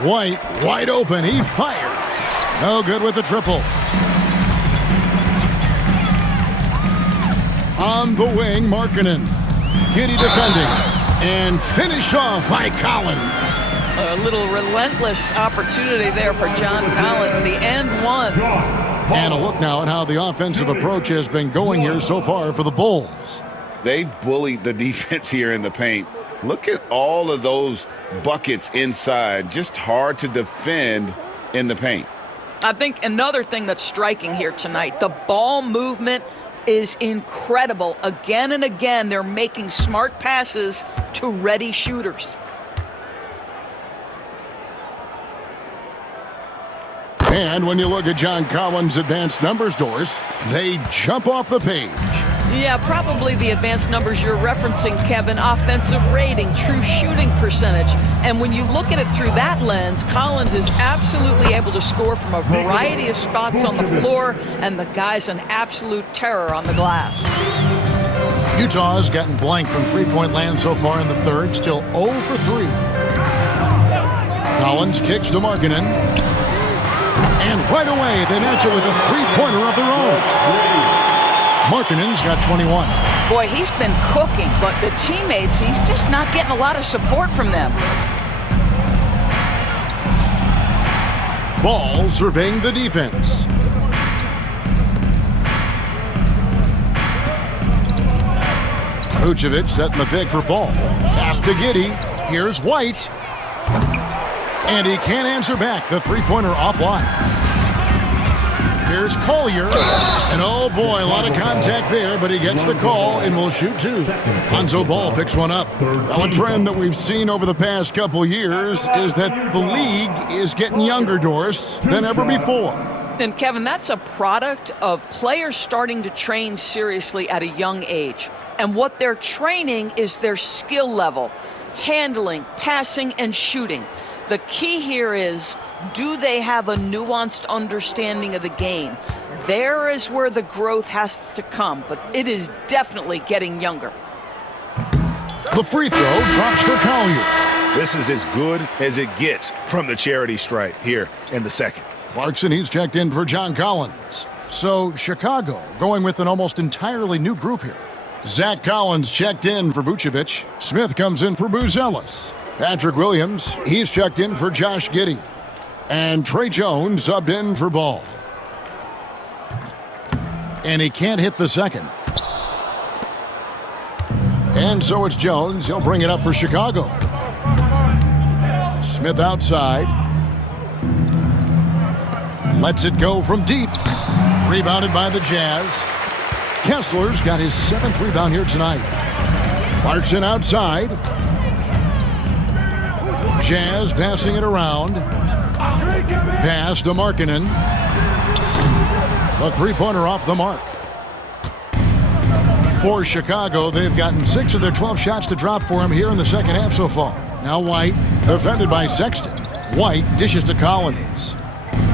White, wide open. He fires. No good with the triple. On the wing, Markkanen. Giddey defending. And finished off by Collins. A little relentless opportunity there for John Collins. The end one. And a look now at how the offensive approach has been going here so far for the Bulls. They bullied the defense here in the paint. Look at all of those buckets inside. Just hard to defend in the paint. I think another thing that's striking here tonight, the ball movement is incredible. Again and again, they're making smart passes to ready shooters. And when you look at John Collins' advanced numbers, Doris, they jump off the page. Yeah, probably the advanced numbers you're referencing, Kevin. Offensive rating, true shooting percentage. And when you look at it through that lens, Collins is absolutely able to score from a variety of spots on the floor, and the guy's an absolute terror on the glass. Utah's gotten blank from three-point land so far in the third, still 0 for 3. Collins kicks to Markkanen. And right away, they match it with a three-pointer of their own. Markkanen's got 21. Boy, he's been cooking, but the teammates, he's just not getting a lot of support from them. Ball surveying the defense. Vucevic setting the pick for Ball. Pass to Giddey. Here's White. And he can't answer back. The three-pointer offline. Here's Collier. And oh boy, a lot of contact there, but he gets the call and will shoot 2. Lonzo Ball picks one up. Well, a trend that we've seen over the past couple years is that the league is getting younger, Doris, than ever before. And Kevin, that's a product of players starting to train seriously at a young age. And what they're training is their skill level, handling, passing, and shooting. The key here is, do they have a nuanced understanding of the game? There is where the growth has to come, but it is definitely getting younger. The free throw drops for Collier. This is as good as it gets from the charity stripe here in the second. Clarkson, he's checked in for John Collins. So Chicago going with an almost entirely new group here. Zach Collins checked in for Vucevic. Smith comes in for Buzella. Patrick Williams, he's checked in for Josh Giddey. And Trey Jones subbed in for Ball. And he can't hit the second. And so it's Jones. He'll bring it up for Chicago. Smith outside. Lets it go from deep. Rebounded by the Jazz. Kessler's got his 7th rebound here tonight. Clarkson outside. Jazz passing it around. Pass to Markkanen. A three-pointer off the mark. For Chicago, they've gotten 6 of their 12 shots to drop for him here in the second half so far. Now White, defended by Sexton. White dishes to Collins.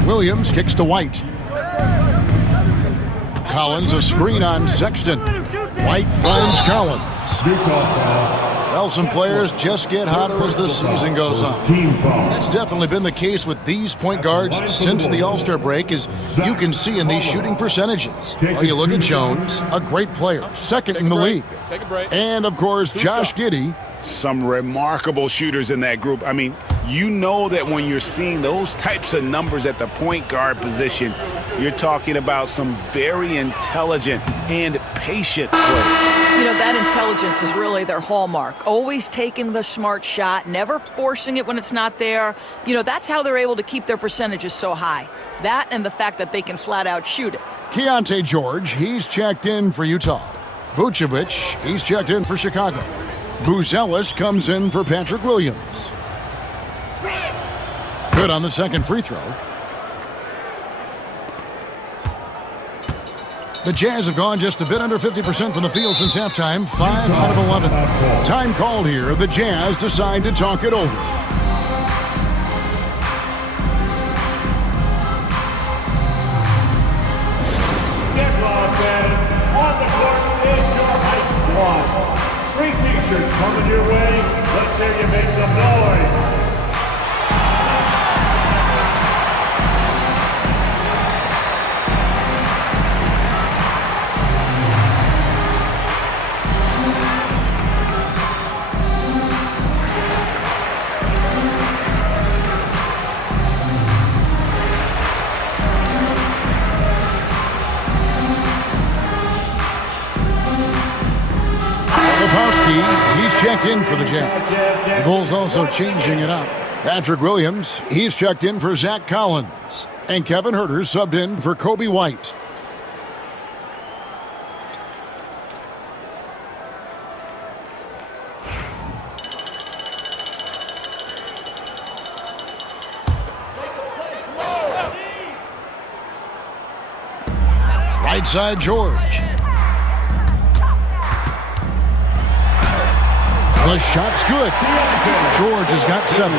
Williams kicks to White. Collins a screen on Sexton. White finds Collins. Well, some players just get hotter as the season goes on. That's definitely been the case with these point guards since the All-Star break, as you can see in these shooting percentages. Well, you look at Jones, a great player, 2nd in the league. Take a break. And, of course, Josh Giddey. Some remarkable shooters in that group. I mean, you know that when you're seeing those types of numbers at the point guard position, you're talking about some very intelligent and patient players. You know, that intelligence is really their hallmark. Always taking the smart shot, never forcing it when it's not there. You know, that's how they're able to keep their percentages so high. That and the fact that they can flat out shoot it. Keontae George, he's checked in for Utah. Vucevic, he's checked in for Chicago. Buzelis comes in for Patrick Williams. Good on the second free throw. The Jazz have gone just a bit under 50% from the field since halftime, 5 out of 11. Time called here. The Jazz decide to talk it over. Get logged in. On the court is your high squad. 3 t-shirts coming your way. Let's hear you make some noise. He's checked in for the Jazz. The Bulls also changing it up. Patrick Williams, he's checked in for Zach Collins. And Kevin Huerter subbed in for Kobe White. Right side, George. The shot's good. George has got 7.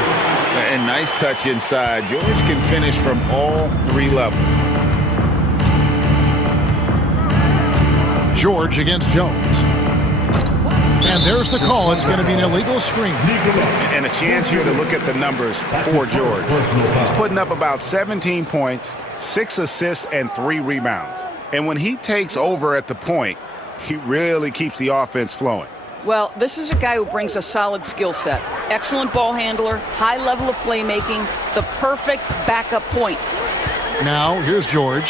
And nice touch inside. George can finish from all 3 levels. George against Jones. And there's the call. It's going to be an illegal screen. And a chance here to look at the numbers for George. He's putting up about 17 points, 6 assists, and 3 rebounds. And when he takes over at the point, he really keeps the offense flowing. Well, this is a guy who brings a solid skill set. Excellent ball handler, high level of playmaking, the perfect backup point. Now, here's George.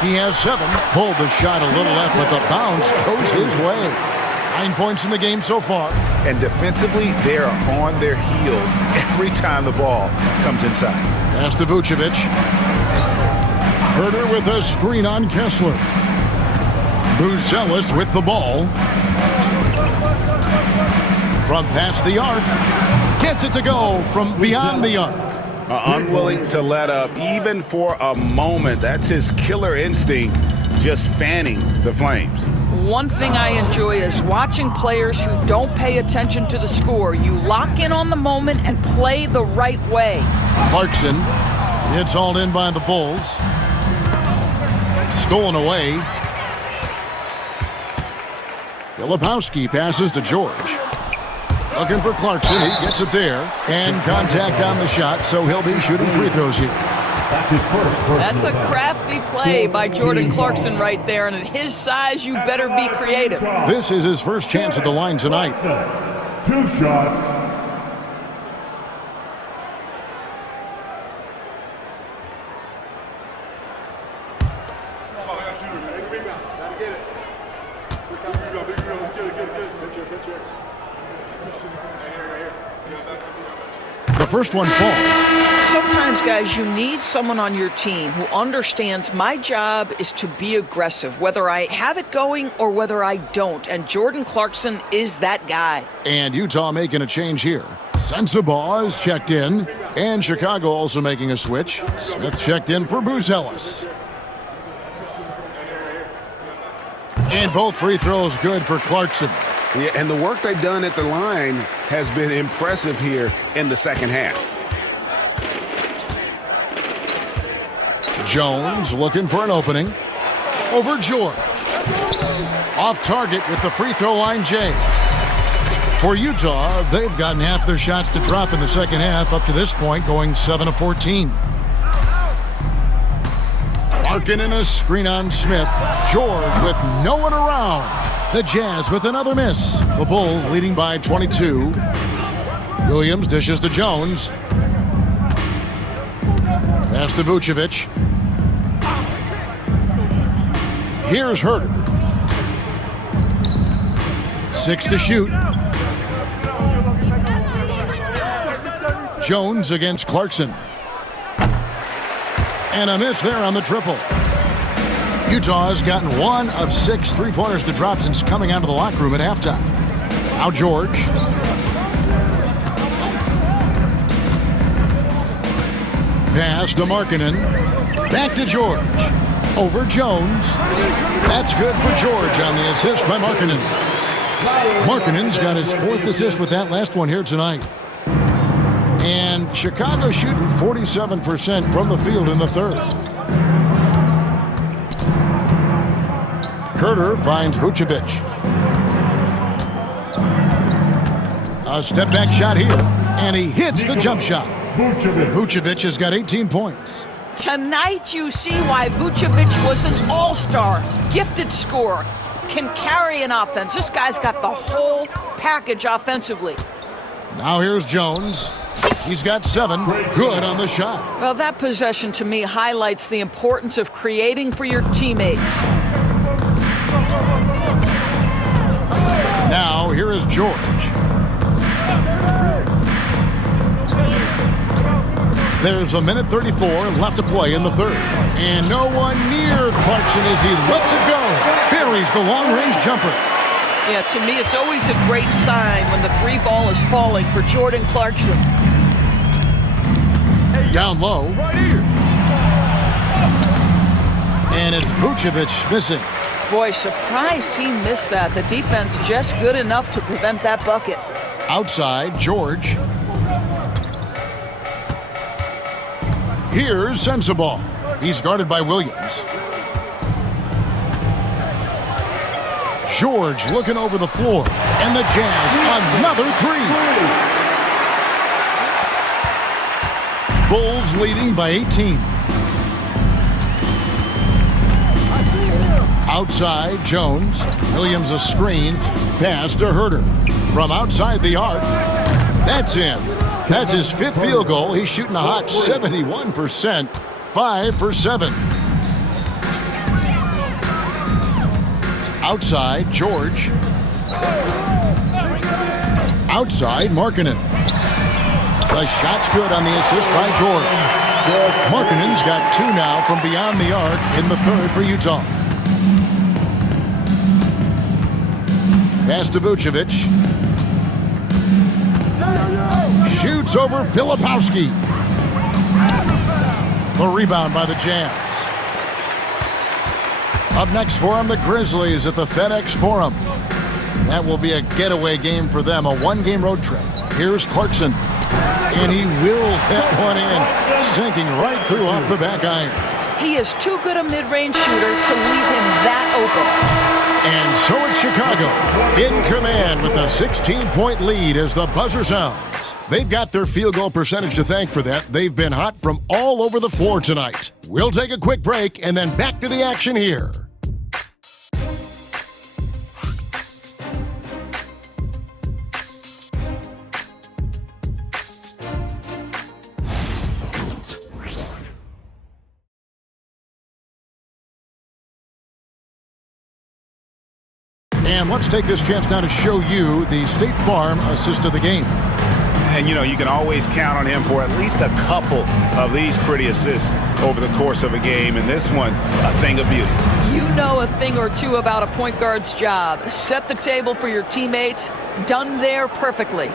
He has 7. Pulled the shot a little left, but the bounce goes his way. 9 points in the game so far. And defensively, they're on their heels every time the ball comes inside. Pass to Vucevic. Huerter with a screen on Kessler. Buzelis with the ball. From past the arc. Gets it to go from beyond the arc. Unwilling to let up even for a moment. That's his killer instinct, just fanning the flames. One thing I enjoy is watching players who don't pay attention to the score. You lock in on the moment and play the right way. Clarkson. It's hauled in by the Bulls. Stolen away. Filipowski passes to George. Looking for Clarkson. He gets it there. And contact on the shot, so he'll be shooting free throws here. That's a crafty play by Jordan Clarkson right there, and at his size, you better be creative. This is his first chance at the line tonight. 2 shots. rebound. Gotta get it. Big rebound. Let's get it. Good check. The first one falls. Sometimes, guys, you need someone on your team who understands my job is to be aggressive, whether I have it going or whether I don't. And Jordan Clarkson is that guy. And Utah making a change here. Sensabaugh is checked in. And Chicago also making a switch. Smith checked in for Buzelis. And both free throws good for Clarkson. Yeah, and the work they've done at the line has been impressive here in the second half. Jones looking for an opening. Over George. Off target with the free throw line, Jay. For Utah, they've gotten half their shots to drop in the second half up to this point, going 7 of 14. Larkin in a screen on Smith. George with no one around. The Jazz with another miss. The Bulls leading by 22. Williams dishes to Jones. Pass to Vucevic. Here's Herter. 6 to shoot. Jones against Clarkson. And a miss there on the triple. Utah has gotten 1 of 6 three-pointers to drop since coming out of the locker room at halftime. Now George. Pass to Markkanen. Back to George. Over Jones. That's good for George on the assist by Markkanen. Markkanen's got his 4th assist with that last one here tonight. And Chicago shooting 47% from the field in the third. Herter finds Vucevic. A step-back shot here, and he hits the jump shot. Vucevic has got 18 points. Tonight you see why Vucevic was an all-star, gifted scorer, can carry an offense. This guy's got the whole package offensively. Now here's Jones. He's got 7. Good on the shot. Well, that possession to me highlights the importance of creating for your teammates. Now here is George. There's 1:34 left to play in the third. And no one near Clarkson as he lets it go. Buries the long-range jumper. Yeah, to me, it's always a great sign when the 3 ball is falling for Jordan Clarkson. Down low. And it's Vucevic missing. Boy, surprised he missed that. The defense just good enough to prevent that bucket. Outside, George. Here's Sensabaugh. He's guarded by Williams. George looking over the floor. And the Jazz, another 3. Bulls leading by 18. Outside, Jones. Williams a screen. Pass to Herter. From outside the arc. That's in. That's his 5th field goal. He's shooting a hot 71%. 5 for 7. Outside, George. Outside, Markkanen. The shot's good on the assist by George. Markkanen's got 2 now from beyond the arc in the third for Utah. Pass to Vucevic. Shoots over Filipowski. The rebound by the Jazz. Up next for them, the Grizzlies at the FedEx Forum. That will be a getaway game for them, a 1-game road trip. Here's Clarkson. And he wills that one in, sinking right through off the back iron. He is too good a mid-range shooter to leave him that open. And so it's Chicago in command with a 16-point lead as the buzzer sounds. They've got their field goal percentage to thank for that. They've been hot from all over the floor tonight. We'll take a quick break and then back to the action here. And let's take this chance now to show you the State Farm assist of the game. And, you know, you can always count on him for at least a couple of these pretty assists over the course of a game. And this one, a thing of beauty. You know a thing or two about a point guard's job. Set the table for your teammates. Done there perfectly.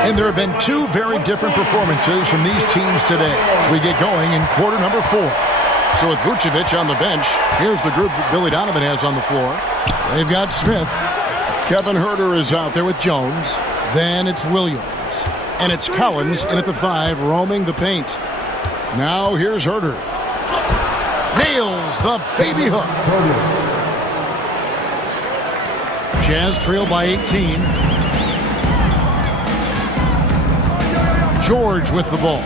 And there have been two very different performances from these teams today as we get going in quarter number 4. So with Vucevic on the bench, here's the group that Billy Donovan has on the floor. They've got Smith. Kevin Huerter is out there with Jones. Then it's Williams. And it's Collins in at the 5, roaming the paint. Now here's Huerter. Nails the baby hook. Jazz trail by 18. George with the ball.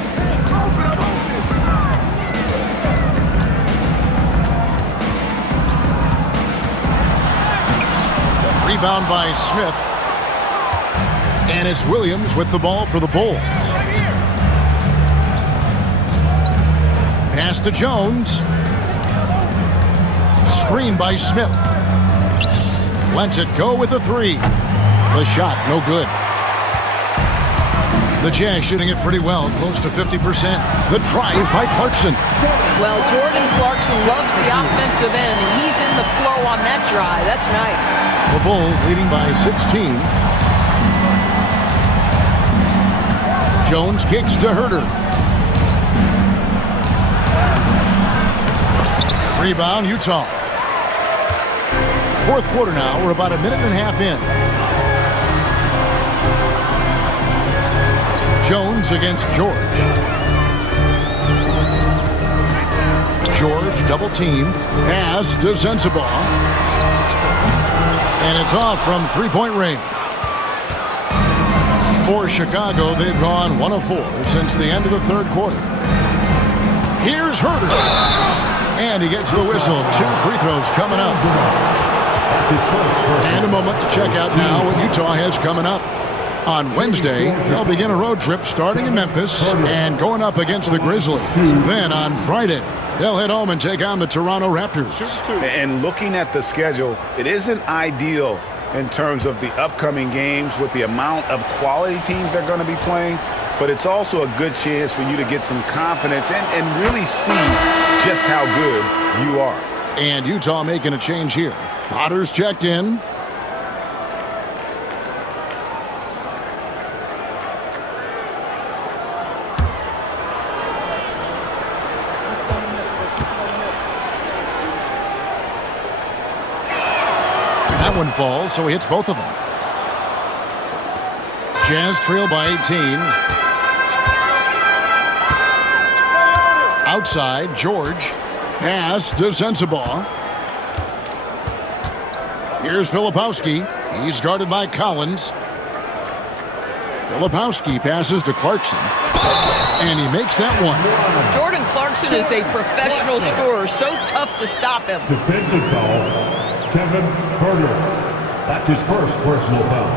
Rebound by Smith. And it's Williams with the ball for the Bulls. Pass to Jones. Screen by Smith. Lets it go with the 3. The shot, no good. The Jazz shooting it pretty well, close to 50%. The drive by Clarkson. Well, Jordan Clarkson loves the offensive end, and he's in the flow on that drive. That's nice. The Bulls leading by 16. Jones kicks to Huerter. Rebound, Utah. Fourth quarter now. We're about a minute and a half in. Jones against George. George double team. Pass to Sensabaugh. And it's off from three-point range. For Chicago, they've gone 1 of 4 since the end of the third quarter. Here's Huerter. And he gets the whistle. 2 free throws coming up. And a moment to check out now what Utah has coming up. On Wednesday, they'll begin a road trip starting in Memphis and going up against the Grizzlies. Then on Friday, they'll head home and take on the Toronto Raptors. And looking at the schedule, it isn't ideal in terms of the upcoming games with the amount of quality teams they're going to be playing, but it's also a good chance for you to get some confidence and really see just how good you are. And Utah making a change here. Potter's checked in. That one falls, so he hits both of them. Jazz trail by 18. Outside, George. Pass to Sensabaugh. Here's Filipowski. He's guarded by Collins. Filipowski passes to Clarkson. And he makes that one. Jordan Clarkson is a professional scorer, so tough to stop him. Defensive foul. Kevin Huerter. That's his first personal foul.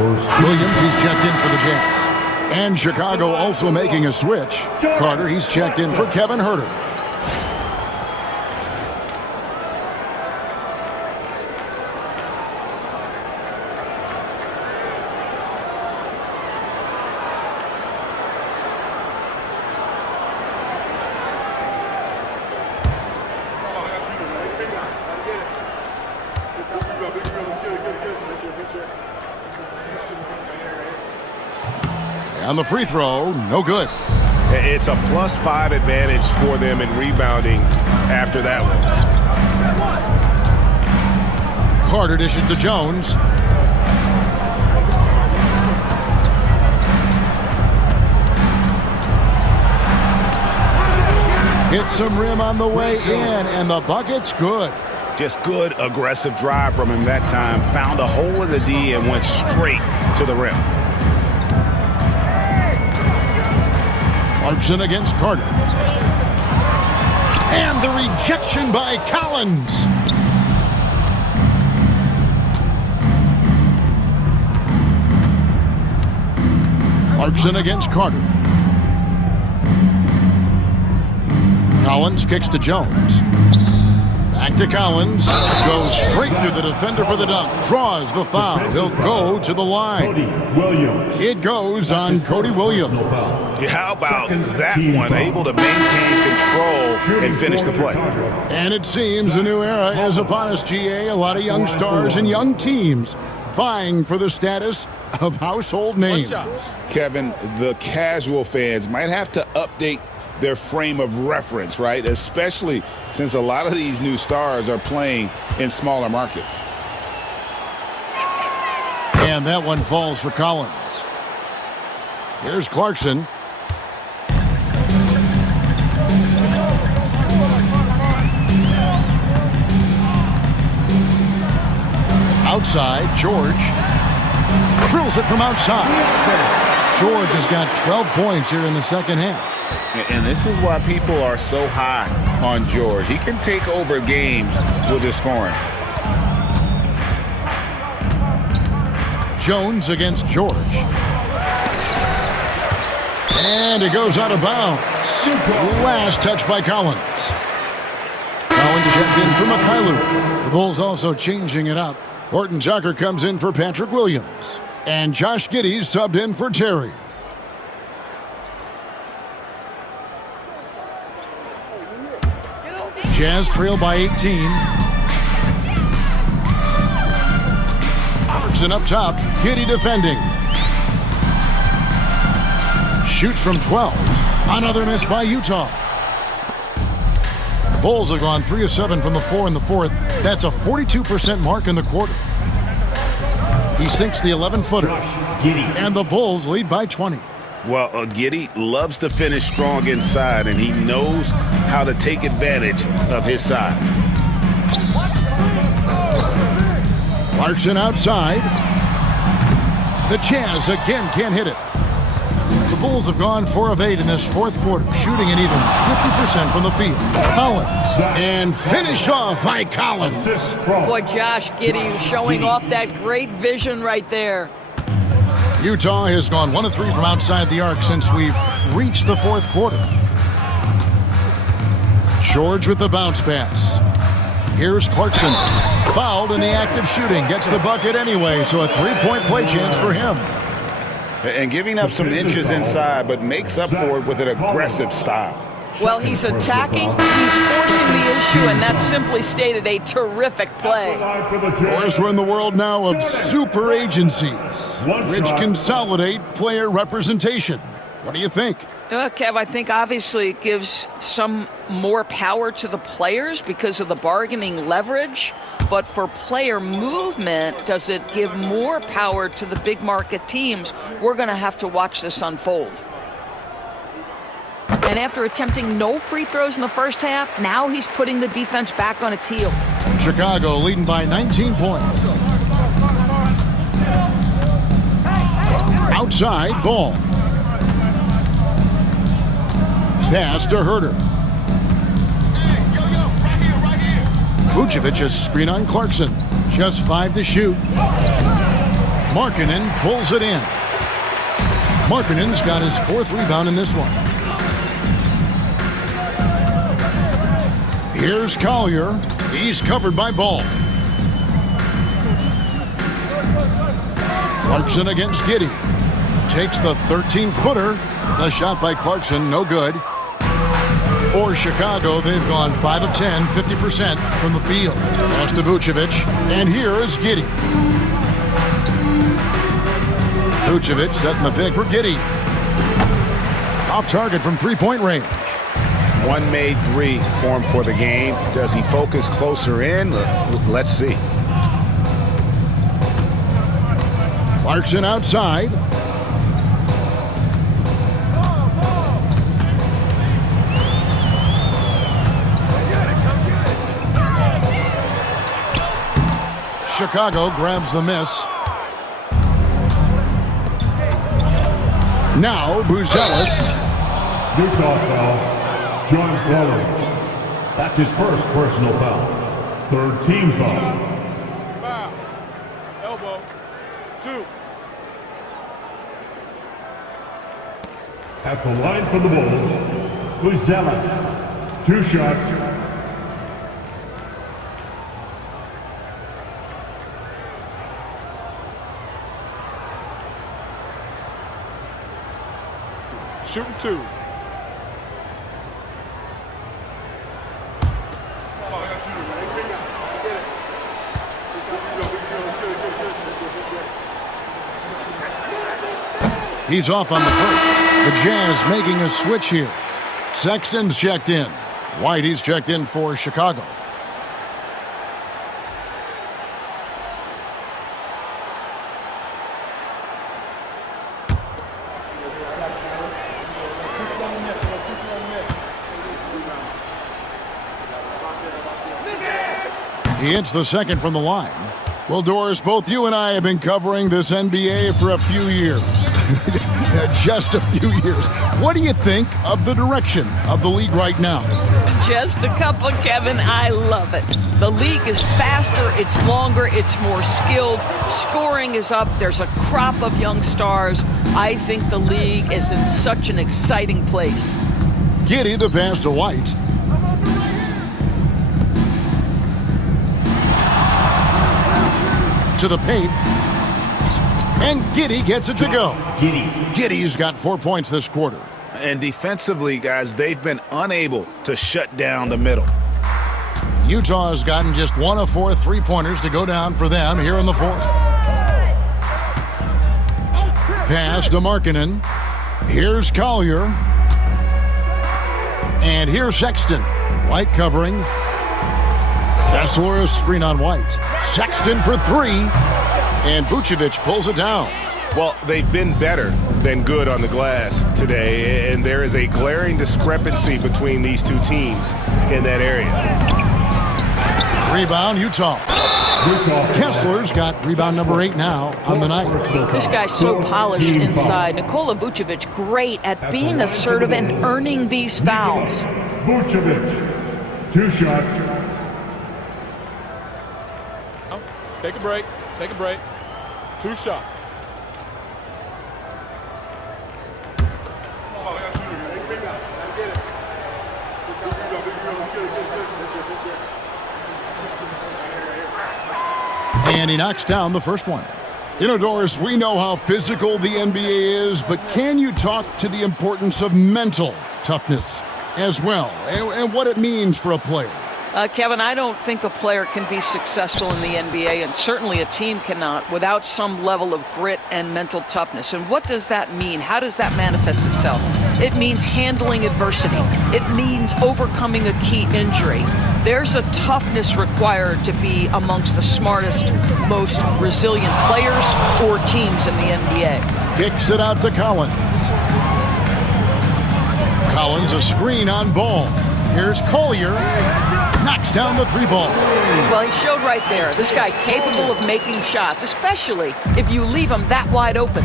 Williams, he's checked in for the Jazz. And Chicago also making a switch. Carter, he's checked in for Kevin Huerter. On the free throw, no good. It's a +5 advantage for them in rebounding after that one. Carter dishes to Jones. Hits some rim on the way in, and the bucket's good. Just good, aggressive drive from him that time. Found a hole in the D and went straight to the rim. Clarkson against Carter. And the rejection by Collins. Clarkson against Carter. Collins kicks to Jones. Back to Collins. Goes straight through the defender for the dunk. Draws the foul. He'll go to the line. It goes on Cody Williams. Yeah, how about that one? Able to maintain control and finish the play. And it seems a new era is upon us, GA. A lot of young stars and young teams vying for the status of household names. Kevin, the casual fans might have to update their frame of reference, right? Especially since a lot of these new stars are playing in smaller markets. And that one falls for Collins. Here's Clarkson. Outside, George drills it from outside. George has got 12 points here in the second half. And this is why people are so high on George. He can take over games with his scoring. Jones against George. And it goes out of bounds. Last touch by Collins. Collins checked in for Mikhailu. The Bulls also changing it up. Horton Tucker comes in for Patrick Williams. And Josh Giddey subbed in for Terry. Jazz trail by 18. Robertson up top. Giddey defending. Shoots from 12. Another miss by Utah. Bulls have gone 3 of 7 from the floor in the fourth. That's a 42% mark in the quarter. He sinks the 11-footer. And the Bulls lead by 20. Well, Giddey loves to finish strong inside, and he knows how to take advantage of his size. Clarkson outside. The Jazz again can't hit it. The Bulls have gone 4 of 8 in this fourth quarter, shooting an even 50% from the field. Collins, and finished off by Collins. Boy, Josh Giddey showing off that great vision right there. Utah has gone 1 of 3 from outside the arc since we've reached the fourth quarter. George with the bounce pass. Here's Clarkson. Fouled in the act of shooting. Gets the bucket anyway, so a 3-point play chance for him. And giving up some inches inside, but makes up for it with an aggressive style. Well, he's attacking, he's forcing the issue, and that's simply stated a terrific play. Of course, we're in the world now of super agencies, which consolidate player representation. What do you think? Kev, I think obviously it gives some more power to the players because of the bargaining leverage. But for player movement, does it give more power to the big market teams? We're going to have to watch this unfold. And after attempting no free throws in the first half, now he's putting the defense back on its heels. Chicago leading by 19 points. Outside, ball. Pass to Herter. Vucevic's screen on Clarkson. Just 5 to shoot. Markkanen pulls it in. Markkanen's got his 4th rebound in this one. Here's Collier. He's covered by Ball. Clarkson against Giddey. Takes the 13-footer. The shot by Clarkson, no good. For Chicago, they've gone 5 of 10, 50% from the field. Pass to Vucevic, and here is Giddey. Vucevic setting the pick for Giddey. Off target from 3-point range. One made 3 for him for the game. Does he focus closer in? Let's see. Clarkson outside. Chicago grabs the miss. Now Buzelis. Utah foul, John Collins. That's his first personal foul. 3rd team foul. Foul. Elbow. 2. At the line for the Bulls, Buzelis. 2 shots. shooting 2. He's off on the first. The Jazz making a switch here. Sexton's checked in. White, he's checked in for Chicago. He hits the second from the line. Well, Doris, both you and I have been covering this NBA for a few years. Just a few years. What do you think of the direction of the league right now? Just a couple, Kevin. I love it. The league is faster, it's longer, it's more skilled. Scoring is up. There's a crop of young stars. I think the league is in such an exciting place. Giddey, the pass to White. To the paint. And Giddey gets it to go. Giddey's got 4 points this quarter. And defensively, guys, they've been unable to shut down the middle. Utah has gotten just 1 of 4 three-pointers to go down for them here in the fourth. Pass to Markkanen. Here's Collier. And here's Sexton. White covering. Kessler screen on White. Sexton for 3. And Vucevic pulls it down. Well, they've been better than good on the glass today, and there is a glaring discrepancy between these two teams in that area. Rebound, Utah. Kessler's got rebound number 8 now on the night. This guy's so polished inside. Nikola Vucevic, great at being assertive and earning these fouls. Vucevic, 2 shots. Take a break. Take a break. 2 shots. And he knocks down the first one. You know, Doris, we know how physical the NBA is, but can you talk to the importance of mental toughness as well, and what it means for a player? Kevin, I don't think a player can be successful in the NBA, and certainly a team cannot, without some level of grit and mental toughness. And what does that mean? How does that manifest itself? It means handling adversity. It means overcoming a key injury. There's a toughness required to be amongst the smartest, most resilient players or teams in the NBA. Kicks it out to Collins. Collins, a screen on Ball. Here's Collier. Knocks down the 3-ball. Well, he showed right there. This guy capable of making shots, especially if you leave him that wide open.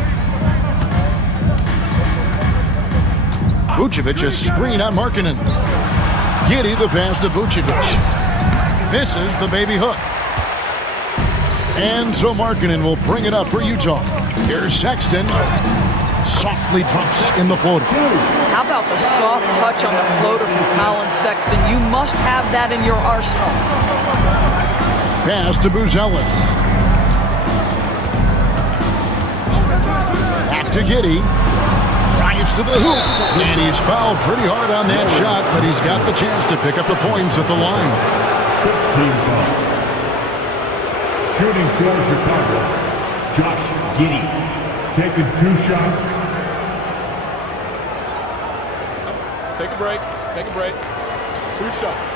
Vucevic, a screen on Markkanen. Giddey, the pass to Vucevic. Misses the baby hook. And so Markkanen will bring it up for Utah. Here's Sexton. Softly drops in the floater. How about the soft touch on the floater from Colin Sexton? You must have that in your arsenal. Pass to Buzelis. Back to Giddey. Drives to the hoop. And he's fouled pretty hard on that shot, but he's got the chance to pick up the points at the line. 15 foul. Shooting for Chicago, Josh Giddey. Taking 2 shots. Take a break. Take a break. 2 shots.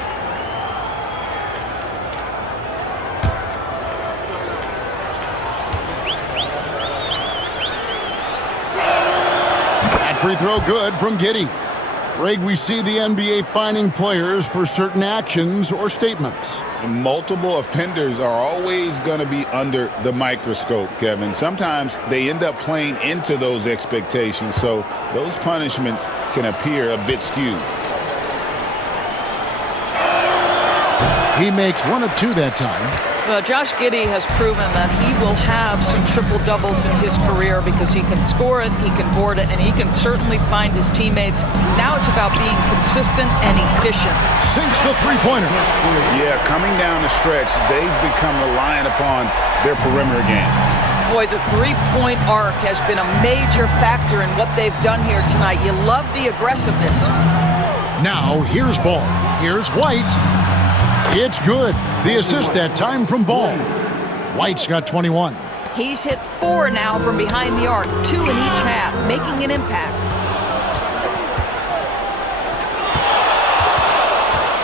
That free throw good from Giddey. Greg, we see the NBA fining players for certain actions or statements. Multiple offenders are always going to be under the microscope, Kevin. Sometimes they end up playing into those expectations, so those punishments can appear a bit skewed. He makes 1 of 2 that time. Josh Giddey has proven that he will have some triple-doubles in his career because he can score it, he can board it, and he can certainly find his teammates. Now it's about being consistent and efficient. Sinks the 3-pointer. Yeah, coming down the stretch, they've become reliant upon their perimeter game. Boy, the three-point arc has been a major factor in what they've done here tonight. You love the aggressiveness. Now, here's Ball. Here's White. It's good. The assist that time from Ball. White's got 21. He's hit 4 now from behind the arc, 2 in each half, making an impact.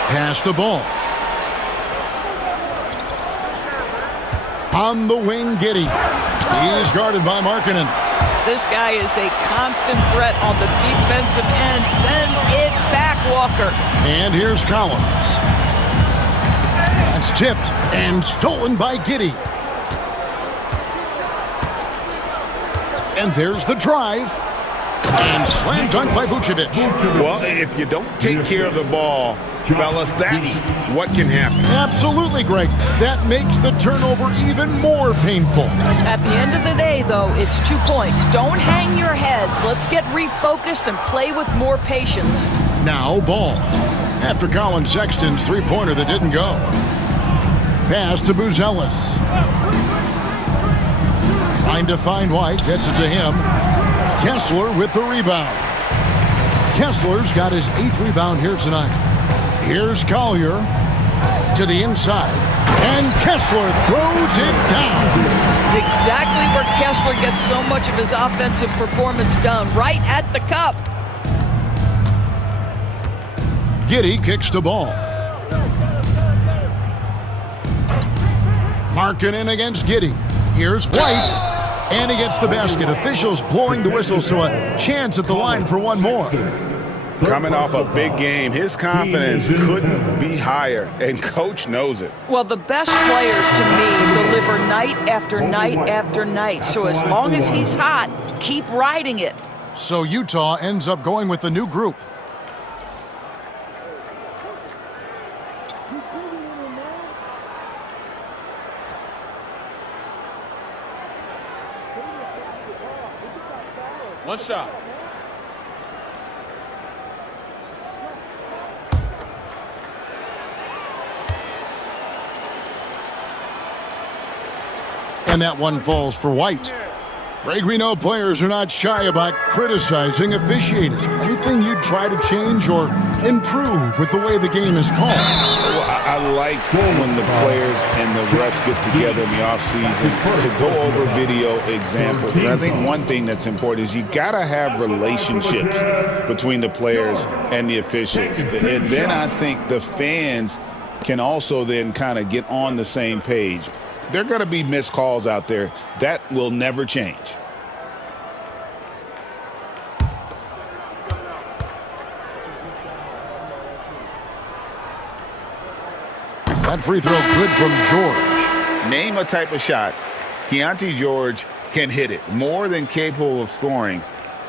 Pass the ball. On the wing, Giddey. He's guarded by Markkanen. This guy is a constant threat on the defensive end. Send it back, Walker. And here's Collins. That's tipped and stolen by Giddey. And there's the drive. And slam dunk by Vucevic. Well, if you don't take care of the ball, fellas, that's what can happen. Absolutely, Greg. That makes the turnover even more painful. At the end of the day, though, it's 2 points. Don't hang your heads. Let's get refocused and play with more patience. Now Ball. After Colin Sexton's three-pointer that didn't go. Pass to Buzelis. Trying to find White. Gets it to him. Kessler with the rebound. Kessler's got his 8th rebound here tonight. Here's Collier to the inside. And Kessler throws it down. Exactly where Kessler gets so much of his offensive performance done. Right at the cup. Giddey kicks the ball. Markkanen against Giddey. Here's White. And he gets the basket. Officials blowing the whistle, so a chance at the line for one more. Coming off a big game, his confidence couldn't be higher, and Coach knows it. Well, the best players, to me, deliver night after night after night. So as long as he's hot, keep riding it. So Utah ends up going with the new group. One shot. And that one falls for White. Greg, we know players are not shy about criticizing officiating. Anything you'd try to change or improve with the way the game is called? Well, I like when the players and the refs get together in the offseason to go over video examples. And I think one thing that's important is you got to have relationships between the players and the officials. And then I think the fans can also then kind of get on the same page. There are going to be missed calls out there. That will never change. That free throw good from George. Name a type of shot Keontae George can hit it. More than capable of scoring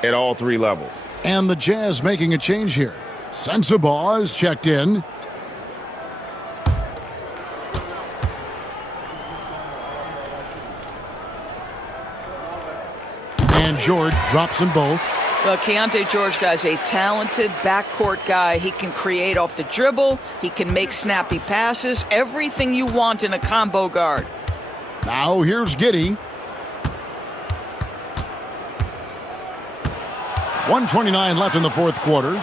at all 3 levels. And the Jazz making a change here. Sensabaugh is checked in. And George drops them both. Well, Keontae George, guys, a talented backcourt guy. He can create off the dribble. He can make snappy passes. Everything you want in a combo guard. Now here's Giddey. 1:29 left in the fourth quarter.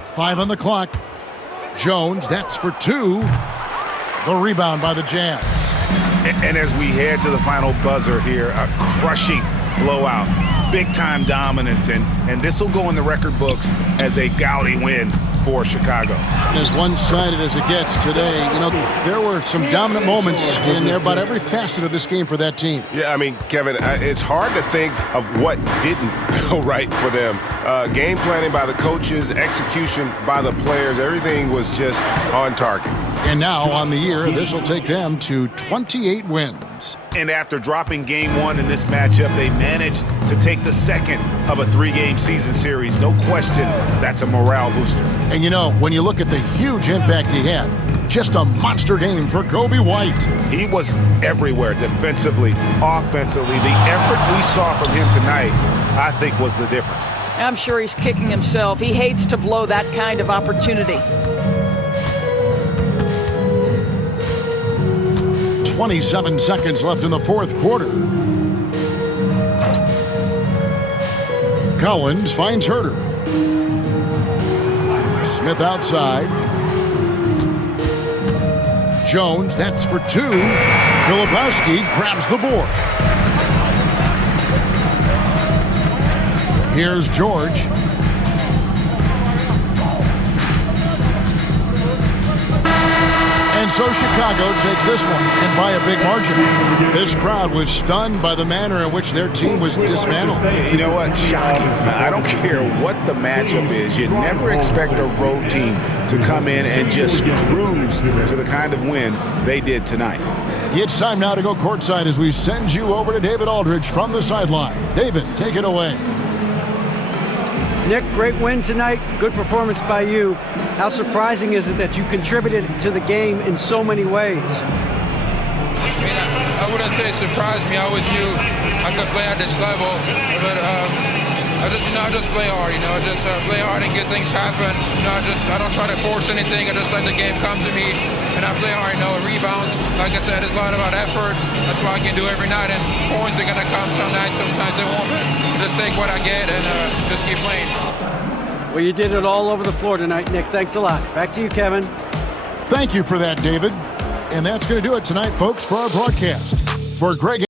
5 on the clock. Jones, that's for 2. The rebound by the Jazz. And as we head to the final buzzer here, a crushing blowout, big-time dominance, and this will go in the record books as a gaudy win for Chicago. As one-sided as it gets today, you know, there were some dominant moments in about every facet of this game for that team. Yeah, I mean, Kevin, it's hard to think of what didn't go right for them. Game planning by the coaches, execution by the players, everything was just on target. And now, on the year, this will take them to 28 wins. And after dropping game 1 in this matchup, they managed to take the second of a 3-game season series. No question, that's a morale booster. And you know, when you look at the huge impact he had, just a monster game for Kobe White. He was everywhere, defensively, offensively. The effort we saw from him tonight, I think, was the difference. I'm sure he's kicking himself. He hates to blow that kind of opportunity. 27 seconds left in the fourth quarter. Collins finds Herter. Smith outside. Jones, that's for two. Filipowski grabs the board. Here's George. And so Chicago takes this one, and by a big margin. This crowd was stunned by the manner in which their team was dismantled. You know what? Shocking. I don't care what the matchup is. You never expect a road team to come in and just cruise to the kind of win they did tonight. It's time now to go courtside as we send you over to David Aldridge from the sideline. David, take it away. Nick, great win tonight. Good performance by you. How surprising is it that you contributed to the game in so many ways? I mean, I wouldn't say it surprised me. I always knew I could play at this level, but I just play hard. I just play hard and get things happen. I don't try to force anything. I just let the game come to me, and I play hard. Rebounds. Like I said, it's a lot about effort. That's what I can do every night. And points are gonna come some nights. Sometimes they won't. But just take what I get and just keep playing. Well, you did it all over the floor tonight, Nick. Thanks a lot. Back to you, Kevin. Thank you for that, David. And that's going to do it tonight, folks, for our broadcast. For Greg